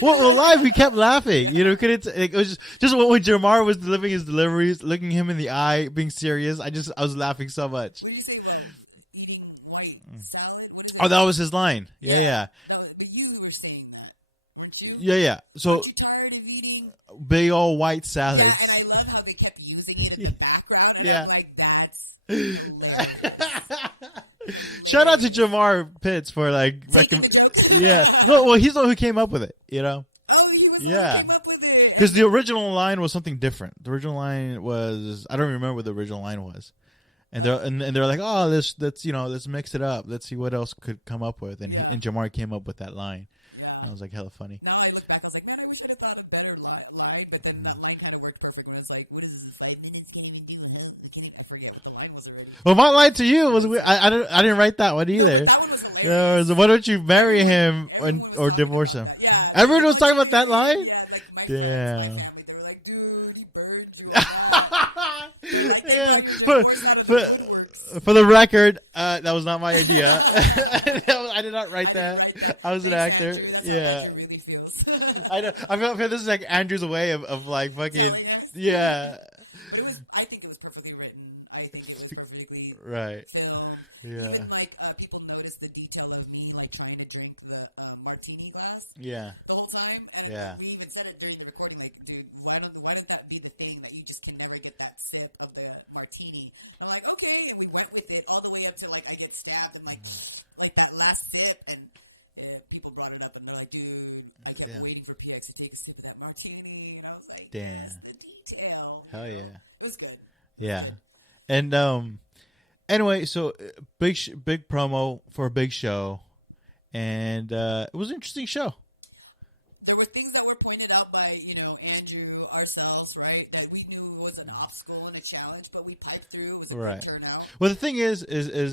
Well, live we kept laughing. It was just when Jamar was delivering his deliveries, looking him in the eye, being serious. I was laughing so much. When you say eating white salad, what is Oh, that was his line. Yeah. but you were saying that, weren't you? Yeah. So Aren't you tired of eating? big old white salads. I love how they kept using it in the background. Yeah. I'm like, Shout out to Jamar Pitts for like yeah. No, well, he's the one who came up with it. oh, he was Yeah. came up with it. Because the original line was something different. The original line was, I don't remember what the original line was, and they're like, oh, let's mix it up. Let's see what else could come up with, and Jamar came up with that line. And I was like, hella funny. Now I look back, I was like, man, I wish I could have a better line, but then that line kind of worked perfect. When it's like, what is this? 5 minutes? And anything? I forget. The line was already. Well, my line to you was, I didn't wite that one either. There was, why don't you marry him or divorce him? Everyone was talking about that line. Damn. They were like, dude, he burned. Yeah, but For the record, that was not my idea. I did not write that. I was an actor. Yeah. I know. I feel this is like Andrew's way of like fucking. Yeah. I think it was perfectly written. I think it was perfectly Right. filmed. Yeah. Even, like, people noticed the detail of me, like, trying to drink the martini glass Yeah. the whole time. And Yeah. we even said it during the recording, like, dude, why don't that be the thing that you just can never get that sip of the martini? And I'm like, okay, and we went with it all the way up to, like, I get stabbed and, like that last sip, and people brought it up and they're like, dude, I was like, waiting for PX to take a sip of that martini, and I was like, damn. that's the detail. Hell yeah. It was good. Yeah. And anyway, so big promo for a big show, and it was an interesting show. There were things that were pointed out by, Andrew, ourselves, right, that we knew was an obstacle and a challenge, but we piped through. It was a Right. good turnout. Well, the thing is,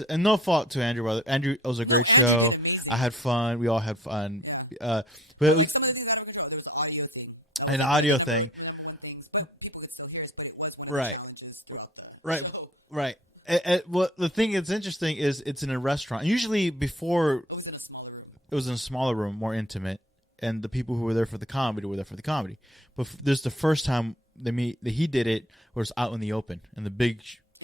and no fault to Andrew, brother. Andrew, it was a great show. I had fun. We all had fun. But it was Some of the things I don't know, there was an audio thing. an audio thing. Things, but people would still hear us, but it was one Right. of the challenges throughout the Right. show. Right. Well, the thing that's interesting is it's in a restaurant. Usually before It was in a smaller room. it was in a smaller room, more intimate, and the people who were there for the comedy were there for the comedy. But this is the first time that he did it was out in the open in the big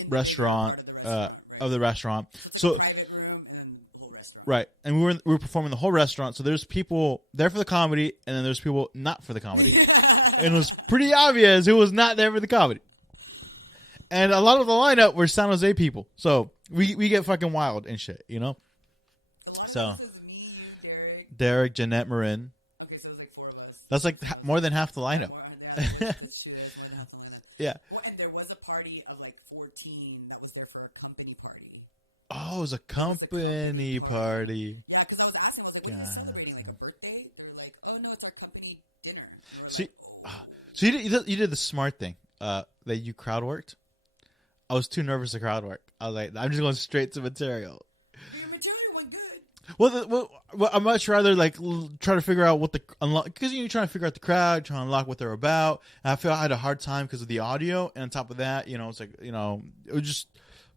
restaurant of the restaurant. So Private room and whole restaurant. right, and we were performing the whole restaurant. So there's people there for the comedy, and then there's people not for the comedy, and it was pretty obvious who was not there for the comedy. And a lot of the lineup were San Jose people, so we get fucking wild and shit, The line So was me, Derek. Derek, Jeanette, Marin. Okay, so it was like four of us. That's like more than half the lineup. Yeah. Well, and there was a party of like 14 that was there for a company party. Oh, it was a company party. Yeah, because I was asking, I was like, are you celebrating like a birthday? They're like, oh no, it's our company dinner. See, so you did the smart thing that you crowd worked. I was too nervous to crowd work. I was like, I'm just going straight to material. Your material went good. Well, I'd much rather like try to figure out what the unlock because you're trying to figure out the crowd, trying to unlock what they're about. And I feel I had a hard time because of the audio, and on top of that, it's like it was just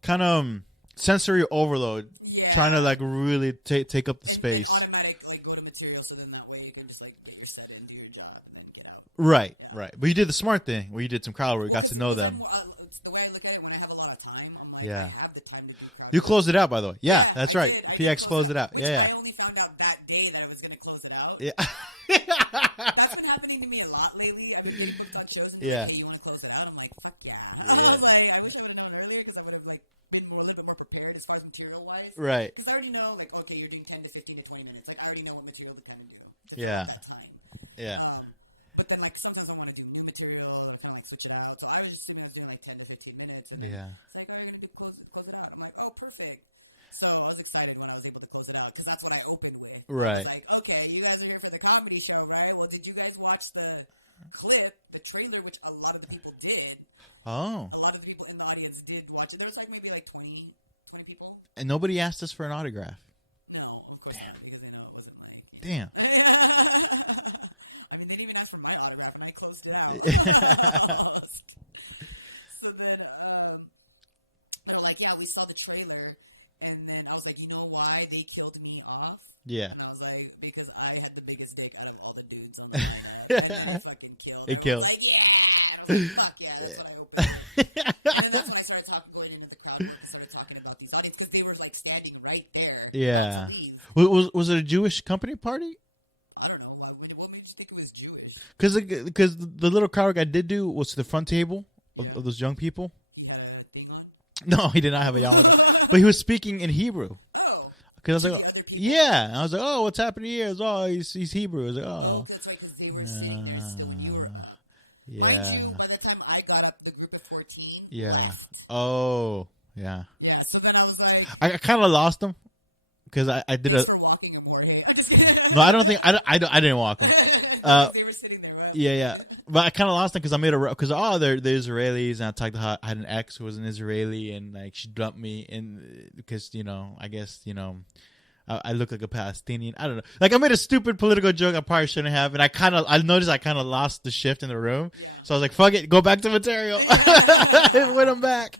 kind of sensory overload, trying to like really take up the space. Automatic, like, go to material, so then that way you can just like get your set and do your job and then get out. Right. But you did the smart thing where you did some crowd work, got to know them. The way I look at it, when I have a lot of time, I'm like, Yeah. I have the time to do crowd. You closed it out, by the way. Yeah, that's right. PX closed it out. Yeah. I only found out that day that I was going to close it out. Yeah. That's been happening to me a lot lately. I've been booked on shows. Yeah. Hey, you want to close it out? I'm like, fuck yeah. Yeah. I was like, I wish I would have known earlier because I would have like been a little bit more prepared as far as material wise. Right. Because I already know, like, okay, you're doing 10 to 15 to 20 minutes. Like, I already know what material to kind of do. To Yeah. fill that time. Yeah. But then, like, sometimes I want to do new material all the time, like, switch it out. So I was just assuming I was doing like 10 to 15 minutes. And Yeah. it's like, all right, close it out. I'm like, oh, perfect. So I was excited when I was able to close it out because that's what I opened with. Right. Like, okay, you guys are here for the comedy show, right? Well, did you guys watch the clip, the trailer, which a lot of the people did? Oh. A lot of people in the audience did watch it. There was like maybe like 20 people. And nobody asked us for an autograph. No. Damn. Because they know it wasn't like. Damn. I mean, they didn't even ask for my autograph when I closed it out. So then, they're like, yeah, we saw the trailer. And then I was like, you know why they killed me off? Yeah. I was like, because I had the biggest dick out of all the dudes. I'm like, fucking killed. It killed. Like, yeah. I was like, fuck yeah, that's what I opened. And then that's when I started going into the crowd and started talking about these lines because they were like standing right there. Yeah. To leave. Was it a Jewish company party? I don't know. What made you think it was Jewish? Because the little crowd work I did do was to the front table of those young people. He had a thing on? No, he did not have a yarmulke, but he was speaking in Hebrew. Oh. Because I was like, yeah, and I was like, oh, what's happening here? It's, oh, he's Hebrew. I was like, oh, That's like because they were saying they're still in Europe. yeah, Mind you, by the time I got up, the group of 14 yeah, left. oh, yeah. Yeah, so then I was like, I kind of lost him because I did a for walking in Jorge. I just kidding. no. I don't think I didn't walk him. They were sitting there, right? Yeah. But I kind of lost them because I made because they're Israelis, and I talked to her. I had an ex who was an Israeli, and like she dumped me, and because I guess I look like a Palestinian. I don't know. Like I made a stupid political joke I probably shouldn't have, and I noticed I kind of lost the shift in the room, so I was like, "Fuck it, go back to material." Win them back.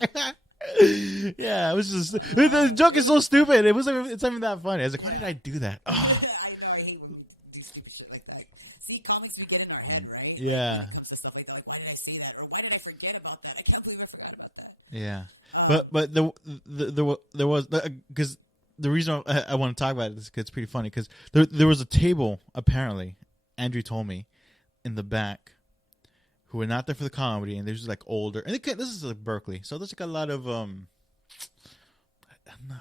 Yeah, it was just the joke is so stupid. It's not even that funny. I was like, why did I do that? Oh. I hate when you do stupid shit like see, comments are good in our head, right? Yeah. When it comes to stuff like that, why did I say that? Or why did I forget about that? I can't believe I forgot about that. Yeah, but there was because the reason I want to talk about it is 'cause it's pretty funny because there was a table apparently Andrew told me in the back who were not there for the comedy and there's like older and this is like Berkeley, so there's like a lot of I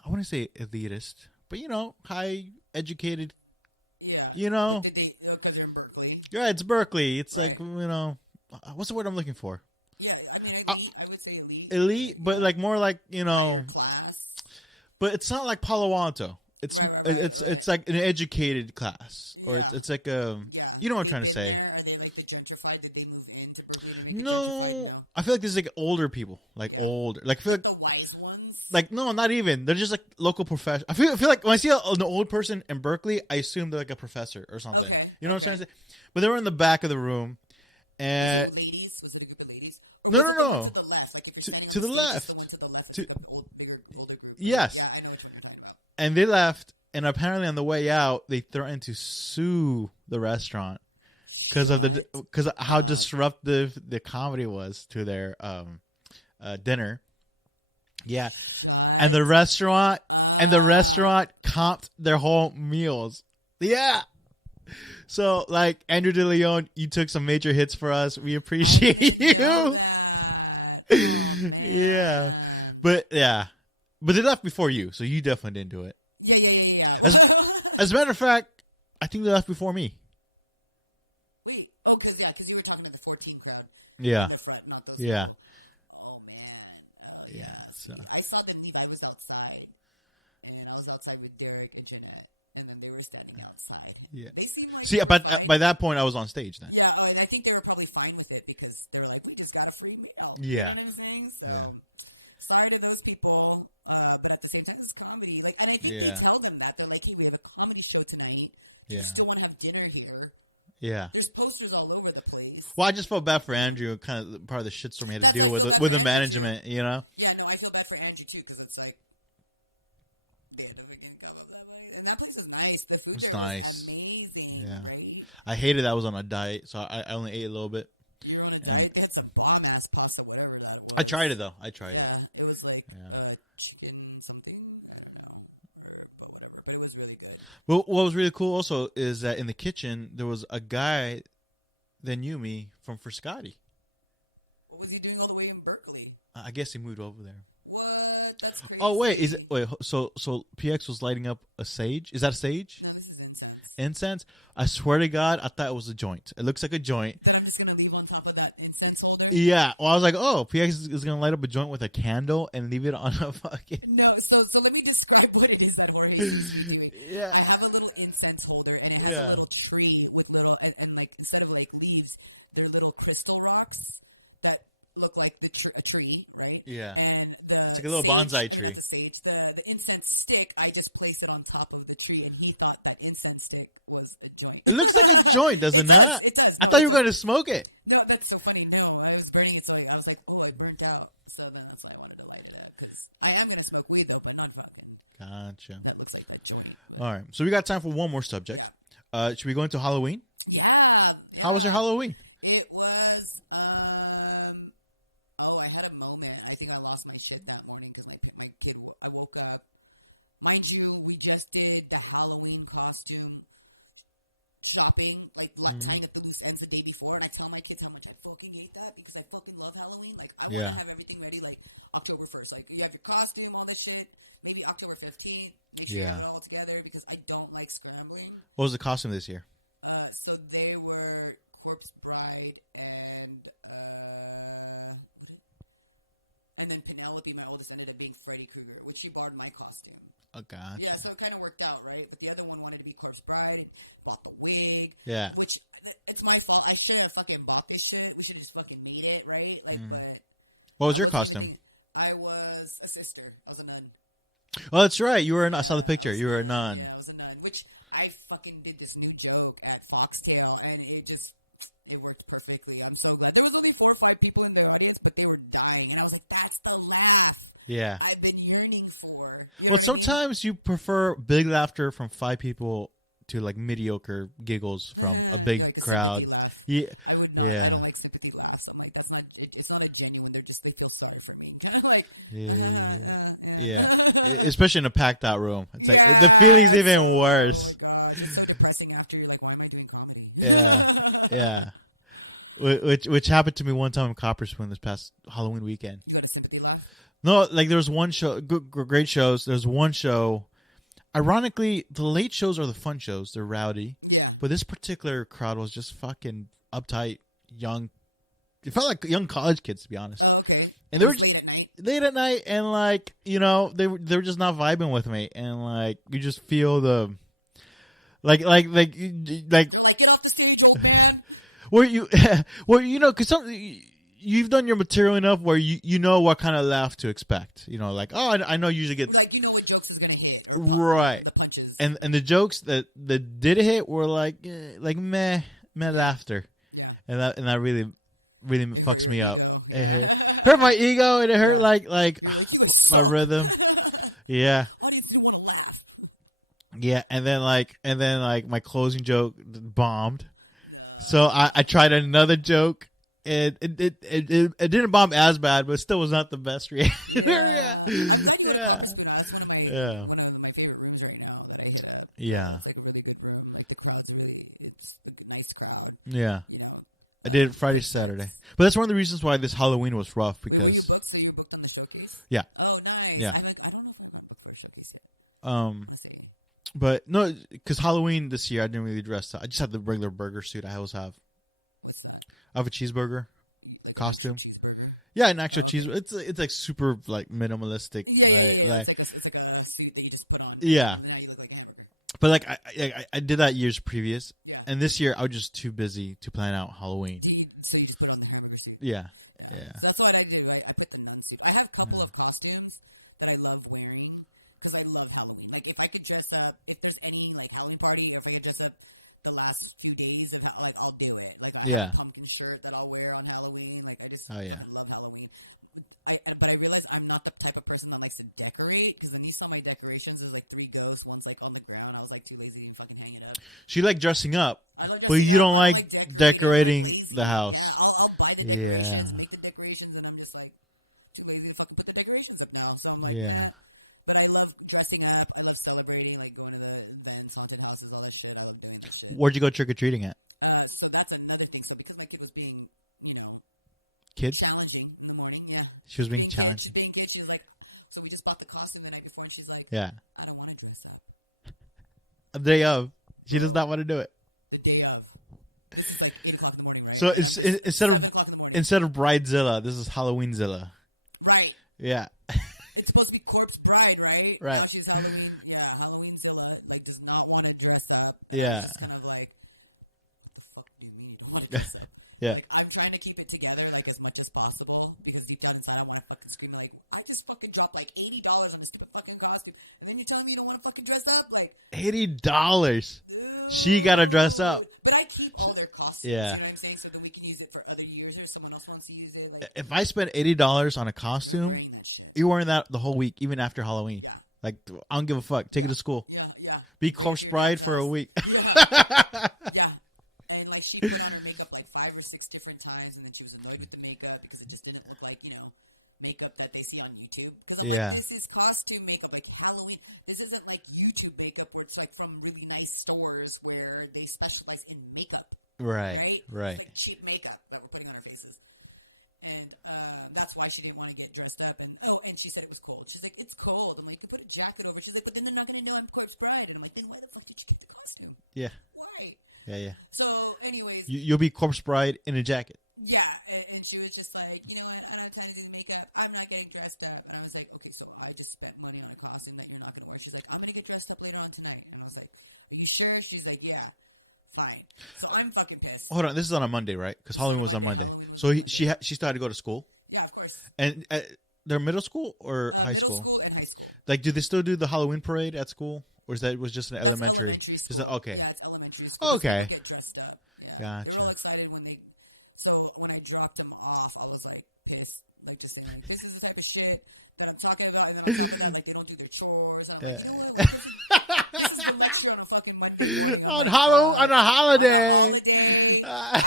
wouldn't say elitist, but high educated, Yeah. Because they're in Berkeley. yeah, it's Berkeley. It's like what's the word I'm looking for? Yeah, I would say Elite, but like more like but it's not like Palo Alto. It's like an educated class, or it's like you know what I'm trying to say. Are they like the gentrified that they move into? No, I feel like there's like older people, like older, like I feel like The wise ones? like no, not even. They're just like local professionals. I feel like when I see an old person in Berkeley, I assume they're like a professor or something. Okay. You know what I'm trying to say? But they were in the back of the room, and The ladies? Is it with the ladies? no, To the left. Like if you're to the left. to the left. To- Older group. Yes. Yeah, I know what you're talking about. And they left, and apparently on the way out, they threatened to sue the restaurant because of how disruptive the comedy was to their dinner. Yeah, and the restaurant comped their whole meals. Yeah. So like Andrew DeLeon, you took some major hits for us. We appreciate you. Yeah, but they left before you, so you definitely didn't do it. Yeah. As a matter of fact, I think they left before me. Wait, because you were talking about the 14 crowd. Yeah, The front, not the yeah, Oh, man. yeah. So I saw that Levi was outside, and I was outside with Derek and Jeanette, and then they were standing outside. yeah. They seemed like, See, but by that point, I was on stage then. yeah, I think they were probably fine with it because they were like, we just got a free meal. Yeah. You know what I'm saying? So, Yeah. sorry to those people, but at the same time, it's comedy. Like, and I think Yeah. they tell them that. They're like, hey, we have a comedy show tonight. Yeah. You still want to have dinner here. Yeah. There's posters all over the place. Well, I just felt bad for Andrew. Kind of part of the shitstorm he had to deal with the management. Yeah, no, I feel bad for Andrew too because it's like, that place is nice. The food It's there was nice. amazing. Yeah. Right? I hated that I was on a diet, so I only ate a little bit. And And it's a bomb-ass pasta, whatever that was. I tried it though. I tried it. It was like Yeah. chicken something. I don't know. Or whatever. But it was really good. Well, what was really cool also is that in the kitchen there was a guy that knew me from Frascati. What was he doing all the way in Berkeley? I guess he moved over there. What? That's crazy. Oh wait, so PX was lighting up a sage? Is that a sage? No, this is incense. Incense? I swear to God, I thought it was a joint. It looks like a joint. They're just going to leave on top of that incense holder. Yeah. Well, I was like, oh, PX is gonna light up a joint with a candle and leave it on a fucking. No, so let me describe what it is that Jorge is doing. Yeah. I have a little incense holder and it has Yeah. a little tree with little, and like instead of like leaves, they're little crystal rocks that look like a tree, right? Yeah. And It's like a little bonsai tree. The incense stick, I just place it on top of the tree, and he thought that incense stick was the joint. It looks like a joint, does it not? It does. I thought you were going to smoke it. No, that's so funny. No, I was burning it, so I was like, ooh, I burnt out. So that's why I wanted to light that. 'Cause I am going to smoke weed, though, but not fucking. Gotcha. That looks like a joint. All right. So we got time for one more subject. Should we go into Halloween? Yeah. How was your Halloween? It was, I had a moment. I think I lost my shit that morning because my kid, I woke up. Mind you, we just did the Halloween costume shopping, like tying up the loose ends the day before. And I tell my kids how much I fucking hate that because I fucking love Halloween. Like, I Yeah. want to have everything ready, like, October 1st. Like, you have your costume, all that shit, maybe October 15th. Make sure Yeah. you have it all together because I don't like scrambling. What was the costume this year? So they were Corpse Bride and then Penelope, my oldest, ended up being Freddy Krueger, which she borrowed my costume. Oh, gotcha. Yeah, so it kind of worked out, right? But the other one wanted to be Corpse Bride, bought the wig, Yeah. which it's my fault. I should have fucking bought this shit. We should just fucking made it, right? Like, but What was your costume? I was a sister. I was a nun. Oh, that's right. You were. I saw the picture. You were a nun. I was a nun, which I fucking did this new joke at Foxtail, and it worked perfectly. I'm so glad. There was only 4 or 5 people in the audience, but they were dying, and I was like, that's the laugh. Yeah. I've been yearning for. Well, sometimes you prefer big laughter from 5 people to like mediocre giggles from a big crowd. Yeah. Yeah. Yeah. Yeah. Especially in a packed out room. It's like the feeling's even worse. Yeah. Yeah. Which happened to me one time in Copper Spoon this past Halloween weekend. No, like there was one show, great shows. There's one show. Ironically, the late shows are the fun shows. They're rowdy, but this particular crowd was just fucking uptight, young. It felt like young college kids, to be honest. And they were just late at night, and like they were just not vibing with me, and like you just feel the like. Get off the stage, old man. Because you've done your material enough where you know what kind of laugh to expect. Like, oh, I know usually gets Like, what jokes is gonna hit. Right. And the jokes that did hit were like meh laughter, and that really fucks me up. It hurt my ego, and it hurt like my rhythm. Yeah. Yeah, and then my closing joke bombed. So I tried another joke. It didn't bomb as bad, but it still was not the best reaction. Yeah. Yeah. I did it Friday, Saturday. But that's one of the reasons why this Halloween was rough, because yeah. But no, because Halloween this year I didn't really dress up. I just had the regular burger suit I always have. I have a cheeseburger costume. Yeah, an actual cheese. It's like super like minimalistic, like yeah. But like I did that years previous, and this year I was just too busy to plan out Halloween. Yeah. I have a couple of costumes that I love wearing because I love Halloween. Like if I could dress up, if there's any like Halloween party, or if I could dress up the last few days, I'll do it. Like I have a pumpkin shirt that I'll wear on Halloween. Like I just love Halloween. But I realize I'm not the type of person that likes to decorate, because the least of my decorations is like 3 ghosts and one's like on the ground. I was like too lazy to fucking hang it up. So you like dressing up, but you don't like decorating the house. I'll buy the decorations, make the decorations, and I'm just like too lazy to fucking put the decorations up now. So I'm like, But I love dressing up. I love celebrating, like going to the events, haunted houses, all that shit. I love doing that shit. Where'd you go trick or treating at? So that's another thing. So because my kid was being, Kids? challenging in the morning, She was being challenging. She's like, so we just bought the costume the night before, and she's like, Yeah. I don't want to dress up. The day of, she does not want to do it. The day of. This is like 8 o'clock in the morning, right? So it's instead of Bridezilla, this is Halloweenzilla. Right. Yeah. It's supposed to be Corpse Bride, right? Right. Now she's having, Halloweenzilla, like, does not want to dress up. Yeah. It's kind of like, what the fuck do you mean? I want to dress up. Yeah. Like, I'm trying to keep it together, like, as much as possible, because deep down inside I want to fucking scream, like, I just fucking dropped, like, $80 on this stupid fucking costume, and then you're telling me you don't want to fucking dress up? Like, $80. She got to dress up. but I keep all their costumes, Yeah. you know what I'm saying, so that we can use it for other years, or someone else wants to use it. Like, If I spend $80 on a costume, you're wearing that the whole week, even after Halloween. Like, I don't give a fuck. Take it to school. yeah. Be Corpse Bride for a week. And, like, she put on makeup, like, 5 or 6 different times, and then she was annoyed with the makeup because it just didn't look like, makeup that they see on YouTube. Because this is costume makeup, like Halloween. This isn't like YouTube makeup where it's like from really nice stores where they specialize in makeup. Right. Like cheap makeup that we're putting on our faces. And that's why she didn't want to get dressed up. And she said it was cold. She's like, it's cold. I'm like, you put a jacket over. She's like, but then they're not going to know I'm Corpse Bride. And I'm like, then why the fuck did you get the costume? Yeah. Why? Yeah. So, anyways. You'll be Corpse Bride in a jacket. Yeah. And she was just like, I'm planning to make up. I'm not getting dressed up. I was like, okay, so I just spent money on a costume that you're not going to wear. She's like, I'm going to get dressed up later on tonight. And I was like, are you sure? She's like, yeah. Fine. So I'm fucking pissed. Hold on. This is on a Monday, right? Because Halloween was on Monday. So she started to go to school? Yeah, of course. And they're middle school or high school? Middle school and high school. Like, do they still do the Halloween parade at school? Or was just an elementary? Is that okay? Yeah, it's elementary school. Okay. Get dressed up. Gotcha. I was excited when I dropped them off, I was like, this is the type of shit And I'm talking about like they don't do their chores. I'm like, this is the lecture on a fucking Monday. On a holiday. That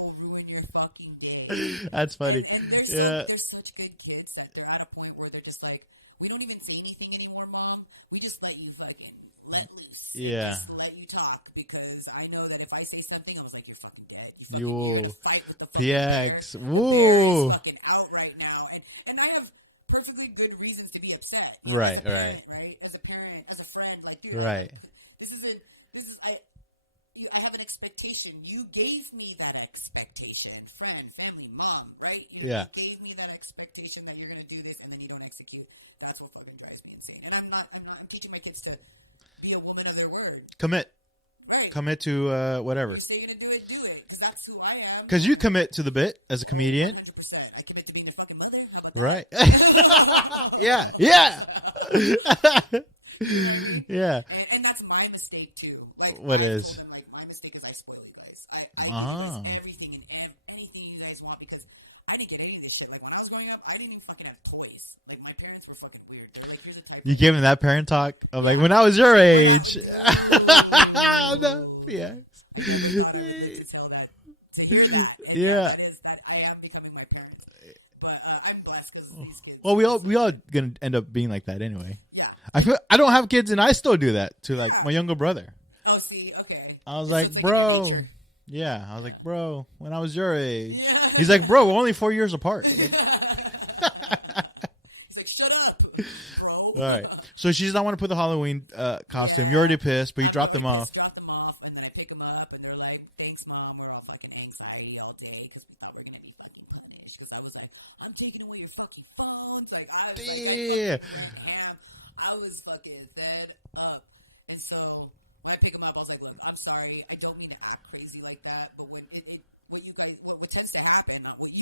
will ruin your fucking day. That's funny. And Yeah. they're such good kids that they're at a point where they're just like, we don't even say anything anymore, Mom. We just let you fucking let loose. Yeah. Just let you talk because I know that if I say something, I was like, you're fucking dead. You Fight with the PX. fucking Woo. fucking out right now. And I have perfectly good reasons to be upset. Right. Right? As a parent, as a friend, like, dude, Right. I have an expectation. You gave me that expectation. Friend, family, mom, right? You gave me that expectation that you're going to do this and then you don't execute. That's what fucking drives me insane. And I'm teaching my kids to be a woman of their word. Commit. Right. Commit to whatever. If you're going to do it, do it. Because that's who I am. Because you commit to the bit as a comedian. 100%. I commit to being a fucking mother. Right. Yeah. Yeah. Yeah. And that's my mistake too. Like, What is? My mistake is I spoil you guys. I do everything and anything you guys want because I didn't get any of this shit. Like when I was growing up, I didn't even fucking have toys. Like my parents were fucking weird. Like, here's the type You gave him that parent talk of like when I was your age. No, PX. Yeah. I am becoming my parents. But I'm blessed because these kids. Well, we all gonna end up being like that anyway. I don't have kids and I still do that to like my younger brother. Oh, see, okay. I was like, bro. Yeah, I was like, bro, when I was your age. He's like, bro, we're only 4 years apart. He's like, shut up, bro. All right. So she does not want to put the Halloween costume. You're already pissed, but you dropped them off. Drop them off, and I pick them up, and they're like, thanks, Mom. We're all fucking anxiety all day because we thought we were going to be fucking punished. Because I was like, I'm taking away your fucking phones. Like, I was fucking fed up. And so when I pick them up, I was like, look, I'm sorry. I don't mean to act crazy like that. But what tends to happen, what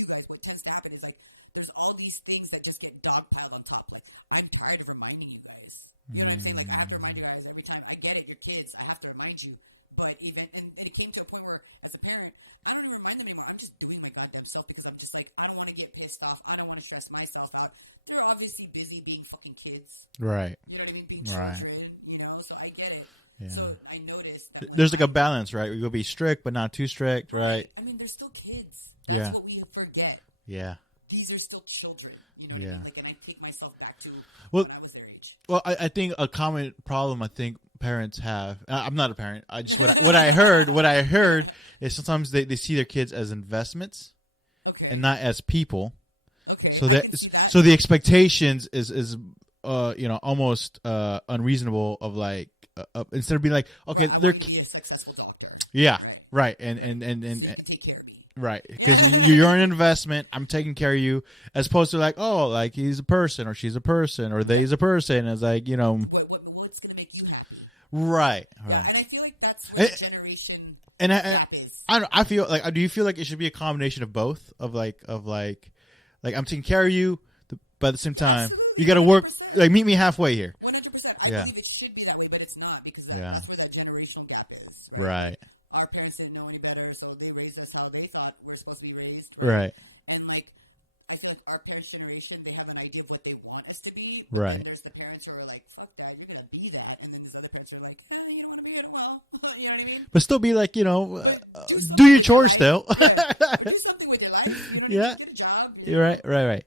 tends to happen is like, there's all these things that just get dogpiled on top. Like, I'm tired of reminding you guys. You know what I'm saying? Like, I have to remind you guys every time. I get it, you're kids. I have to remind you. But and it came to a point where, as a parent, I don't even remind them anymore. I'm just doing my goddamn self because I'm just like, I don't want to get pissed off. I don't want to stress myself out. They're obviously busy being fucking kids. Right. You know what I mean? Being children, you know? So I get it. Yeah. So I noticed. There's like a balance, right? We will be strict, but not too strict, right? I mean, they're still kids. Yeah. That's what we forget. Yeah. These are still children. You know what I mean? Like, and I take myself back to Well, when I was their age. Well, I think a common problem I think parents have. I'm not a parent. I just what I heard is sometimes they see their kids as investments and not as people. Okay. So the expectations is almost unreasonable of like instead of being like, okay, they're yeah, right, and right, because you're an investment. I'm taking care of you, as opposed to like, oh, like he's a person or she's a person or they's a person. It's like, you know, what's gonna make you happy? Right. And I feel like that's what generation. And I feel like, do you feel like it should be a combination of both? Of like I'm taking care of you, but at the same time, you got to work. Like, meet me halfway here. 100%. Yeah. It should be that way, but it's not because Yeah. that's where that generational gap is. Right. Our parents didn't know any better, so they raised us how they thought we were supposed to be raised. Right. And like, I think our parents' generation, they have an idea of what they want us to be. Right. And there's the parents who are like, "Fuck that, you're gonna be that," and then there's other parents who are like, "You don't want to be it, well." You know what I mean? But still be like, you know, do your chores still. Do something with your life. You know, Yeah. Get a job. You're right. And like,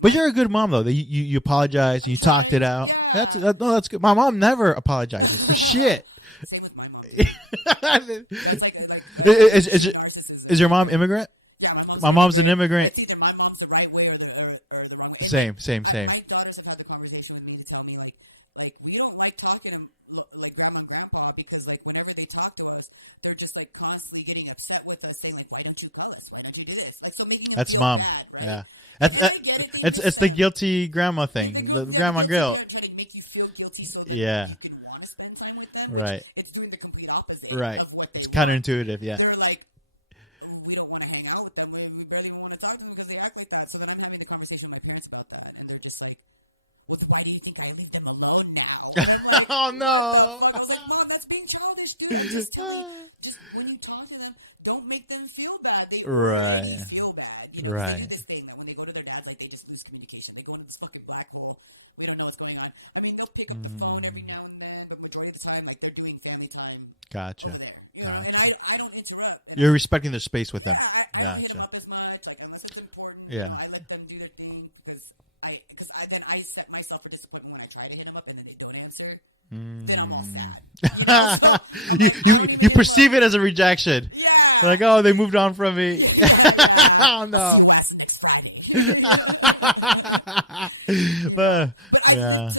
But you're a good mom though. You apologize and you talked it out. That's good. My mom never apologizes for shit. same with my mom. It's like Is your mom immigrant? yeah, My mom's an immigrant. it's either my mom's the right way or the wrong way. Same. My daughters have had the conversation with me to tell me like we don't like talking to like grandma and grandpa because like whenever they talk to us, they're just like constantly getting upset with us, saying like, "Why don't you call us? Why don't you do this?" Like, so maybe you That's feel mom. bad, right? Yeah. It's the guilty grandma thing. The grandma guilt. They're trying to make you feel guilty so that Yeah. you can want to spend time with them. Right. It's doing the complete opposite. Right. Of what It's they want. counterintuitive. Yeah. They're like, we don't want to hang out with them. Like, we barely don't want to talk to them because they act like that. So then I'm having a conversation with my parents about that, and they're just like, well, "Why do you think I leave them alone now?" Oh no. I was like, "Mom, that's being childish, dude. Just when you talk to them, don't make them feel bad. They Right. already feel bad. You know, Right. This statement when they on the phone every now and then. The majority of the time, like, they're doing family time. Gotcha. Gotcha. And I don't interrupt. You're respecting their space with them. I don't interrupt as much. Like, unless it's important. Yeah. I let them do their thing because then I set myself for disappointment when I try to hit them up and then they don't answer. Then I'm all sad. You perceive it as a rejection. Yeah. Like, oh, they moved on from me. Oh no. But yeah.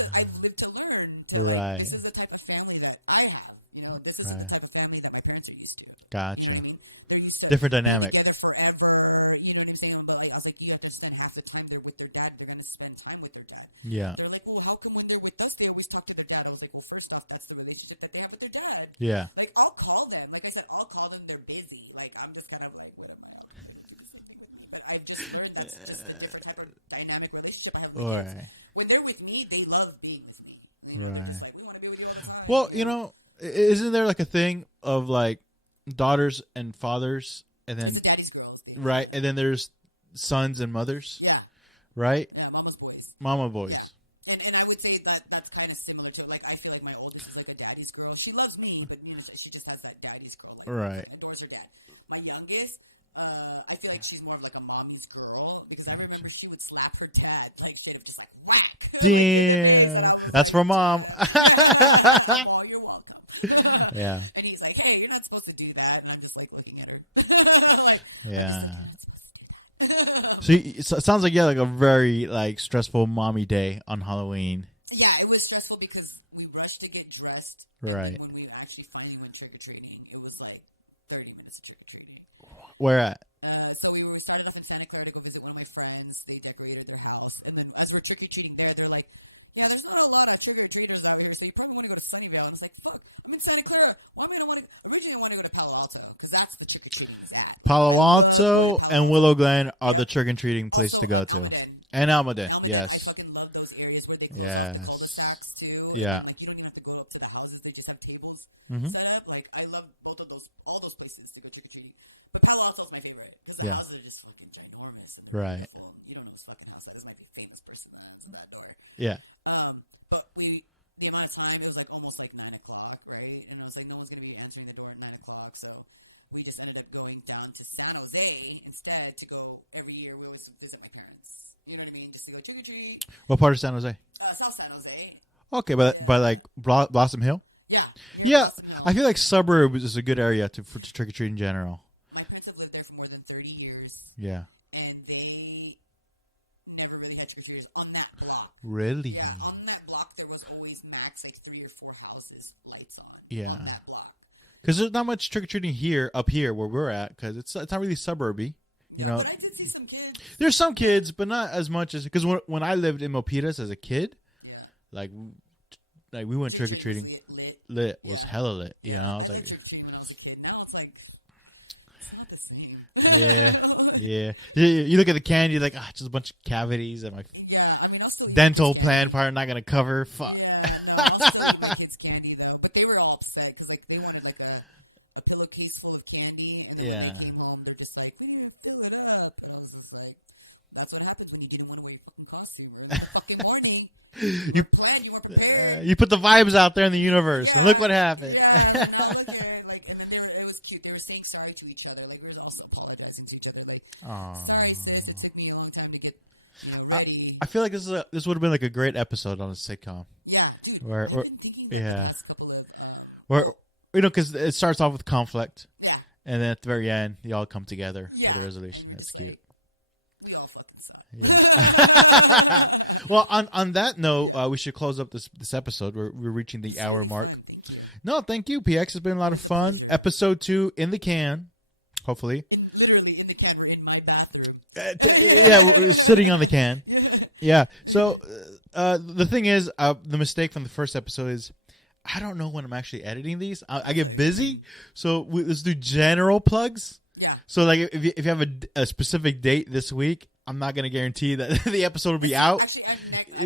To learn. Right. This is the type of family that I have. You know, this is the type of family that my parents are used to. Gotcha. You know what I mean? They're used to Different dynamic. together forever. You know what I'm saying? But like, I was like, you have to spend half the time there with their dad. They're going to spend time with their dad. Yeah. They're like, well, how come when they're with us, they always talk to their dad? I was like, well, first off, that's the relationship that they have with their dad. Yeah. Like, I'll call them. Like I said, I'll call them. They're busy. Like, I'm just kind of like, what am I on? But I just learned that's just a different type of dynamic relationship. All right. When they're with me, they love being with me. Right. Just like, we want to be with you all the time. Well, you know, isn't there like a thing of like daughters and fathers, and then Daddy's girls. right, and then there's sons and mothers, Yeah. right? Yeah, mama's boys. Mama boys. And I would say that that's kind of similar to, like, I feel like my oldest is like a daddy's girl. She loves me, but she just has that daddy's girl. Like, Right. Adores her dad. My youngest, I feel like she's more of like a mommy's girl because I remember she would slap her dad, like, shit, just like whack. Damn. That's for mom. Oh, you're welcome. Yeah. And he's like, hey, you're not supposed to do that. And I'm just like looking at her. Yeah. So it sounds like you had like a very like stressful mommy day on Halloween. Yeah, it was stressful because we rushed to get dressed. Right. And when we actually finally went trick-or-treating, it was like 30 minutes of trick-or-treating. Where at? So we were starting off in Santa Clara to go visit one of my friends. They decorated their house. And then as we're trick-or-treating there, they're like, hey, there's not a lot of trick-or-treaters out here, so you probably want to go to Sunnyvale. I was like, fuck, I'm in Santa Clara. Why would I want to? Originally, I want to go to Palo Alto because that's the trick-or-treating at. Palo Alto and Willow Glen are the trick and treating place to go to. And Almaden, yes. I fucking love those areas where they go Yes. to the cul-de-sacs too. Yeah. Like, you don't even have to go up to the houses. They just have tables Mhm. set up. Like, I love both of those, all those places to go trick-or-treating. But Palo Alto's my favorite because the Yeah. houses are just fucking ginormous. And Right. beautiful. You know those fucking houses. That's my famous person that has that part. Yeah. But the amount of time, it was like almost like 9 o'clock, right? And it was like no one's going to be answering the door at 9 o'clock. So we just ended up going down to San Jose instead to go every year. We always visit my parents. You know what I mean? Just do a trick-or-treat. What part of San Jose? South San Jose. Okay, but by like Blossom Hill? Yeah. Yeah. I feel like suburbs is a good area for trick or treat in general. My parents have lived there for more than 30 years. Yeah. And they never really had trick-or-treaters on that block. Really? Yeah, on that block there was always max like 3 or 4 houses, lights on. Yeah. On that block. Because there's not much trick or treating up here where we're at, because it's not really suburby. You know, But I did see some kids. there's some kids, but not as much as because when I lived in Milpitas as a kid, like we went trick or treating. Lit was hella lit. You know, I was like, Trick-or-treating when I was a kid. Now it's like, it's not the same. yeah. You look at the candy, like just a bunch of cavities and my Yeah, I mean, I still dental plan part not gonna cover. Fuck. kids candy though, but they were all upset because like they wanted like a pillowcase full of candy. And Yeah. When they came home, they're just like, "Here, fill it up." And I was just like, "That's what happens when you get in one of my fucking costume, bro. It's fucking horny. You Plan, you were prepared." you put the vibes out there in the universe, and look what happened. Yeah, and I was there, like, and it was cute. They were saying sorry to each other. Like, we were also apologizing to each other. Like, Aw. sorry, sis. It took me a long time to get ready. I feel like this would have been like a great episode on a sitcom. Yeah, dude. Where, I've been thinking about yeah. the last couple of, where because it starts off with conflict, yeah, and then at the very end, they all come together Yeah. with a resolution. That's cute. we all fucking suck. Yeah. Well, on that note, we should close up this episode. We're reaching the hour mark. No, thank you, PX. It's been a lot of fun. Episode 2 in the can, hopefully. Literally in the camera in my bathroom. Yeah, we're sitting on the can. Yeah. So the thing is, the mistake from the first episode is I don't know when I'm actually editing these. I get busy, so let's do general plugs. Yeah. So like if you have a specific date this week, I'm not gonna guarantee that the episode will be out. Actually,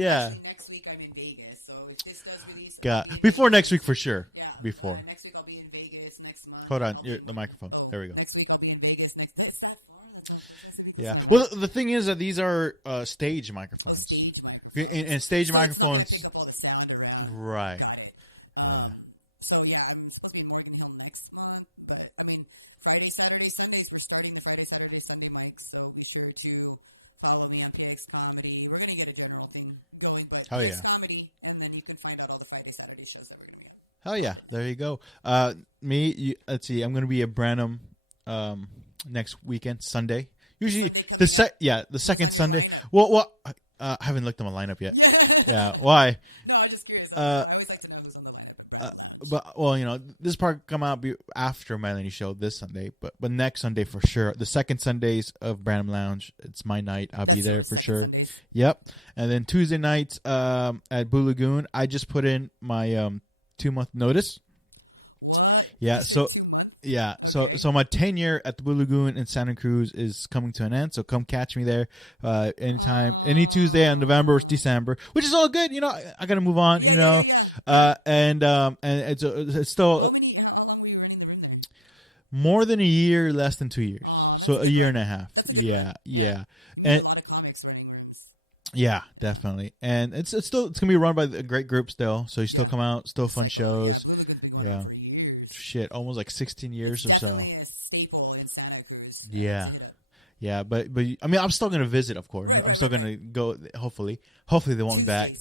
Yeah. next week I'm in Vegas, so if this does release, Got before next week for sure. yeah, Before. next week I'll be in Vegas. Next month. Hold on, I'll be- the microphone. There we go. Next week I'll be in Vegas. Next that's that far. Yeah. Well, the thing is that these are stage microphones, Stage microphone. and stage So it's not microphones. picking up all the sound or Right. Yeah. So yeah, I'm supposed to be more than home next month, but I mean, Friday, Saturday, Sundays, we're starting the Friday, Saturday, Sunday mics, so be sure to follow me on PX Comedy. We're going to get a general thing going, but Oh, PX yeah. Comedy, and then you can find out all the Friday, Saturday shows that we're going to be on. Hell yeah. There you go. Let's see. I'm going to be at Branham next weekend, Sunday. Usually the second Sunday. Well, I haven't looked at my lineup yet. Yeah. Why? No, I'm just curious. I always like to know who's on the lineup. But well, this part come out after my Lenny show this Sunday, but next Sunday for sure. The second Sundays of Branham Lounge, it's my night. I'll be there for sure. Yep. And then Tuesday nights at Blue Lagoon, I just put in my 2-month notice. Yeah. So my tenure at the Blue Lagoon in Santa Cruz is coming to an end. So come catch me there anytime, any Tuesday in November or December, which is all good. I got to move on. And it's still more than a year, less than 2 years, so a year and a half. Yeah, and yeah, definitely. And it's gonna be run by a great group still. So you still come out, still fun shows. Yeah. Shit, almost like 16 years or so. Yeah, but I mean, I'm still gonna visit, of course. I'm still gonna go. Hopefully they want me back.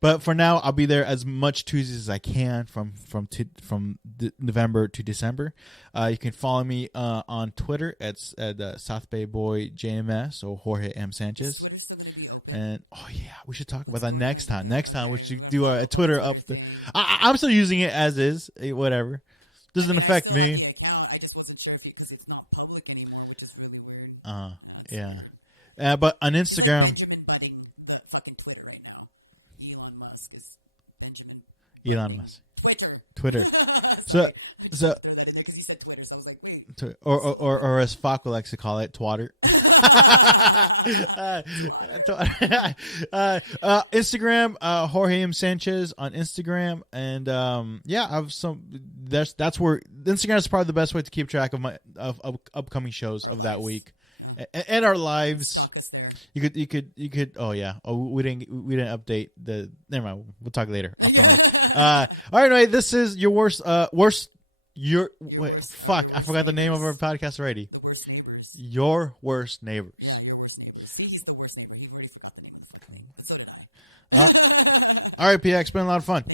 But for now, I'll be there as much Tuesdays as I can from November to December. You can follow me on Twitter at South Bay Boy JMS or Jorge M Sanchez. And we should talk about that next time. We should do a Twitter up there. I'm still using it as is. Whatever. Doesn't affect me. I just wasn't sure because it's not public anymore, which is really weird. Yeah. But on Instagram. Benjamin butting the fucking Twitter right now. Elon Musk is Benjamin. Elon Musk. Twitter. So. Because he said Twitter, so I was like, wait. Or as Faco likes to call it, twatter. Instagram, Jorge M Sanchez on Instagram, and I have some. That's where Instagram is probably the best way to keep track of my of upcoming shows of that week, and our lives. You could. Oh yeah. Oh, we didn't update the. Never mind. We'll talk later. Off the mic. All right. Anyway, this is your worst. Fuck! I forgot the name of our podcast already. Your worst neighbors. He's the worst neighbor. You've already forgotten the name of the name. So did I. All right, PX. It's been a lot of fun.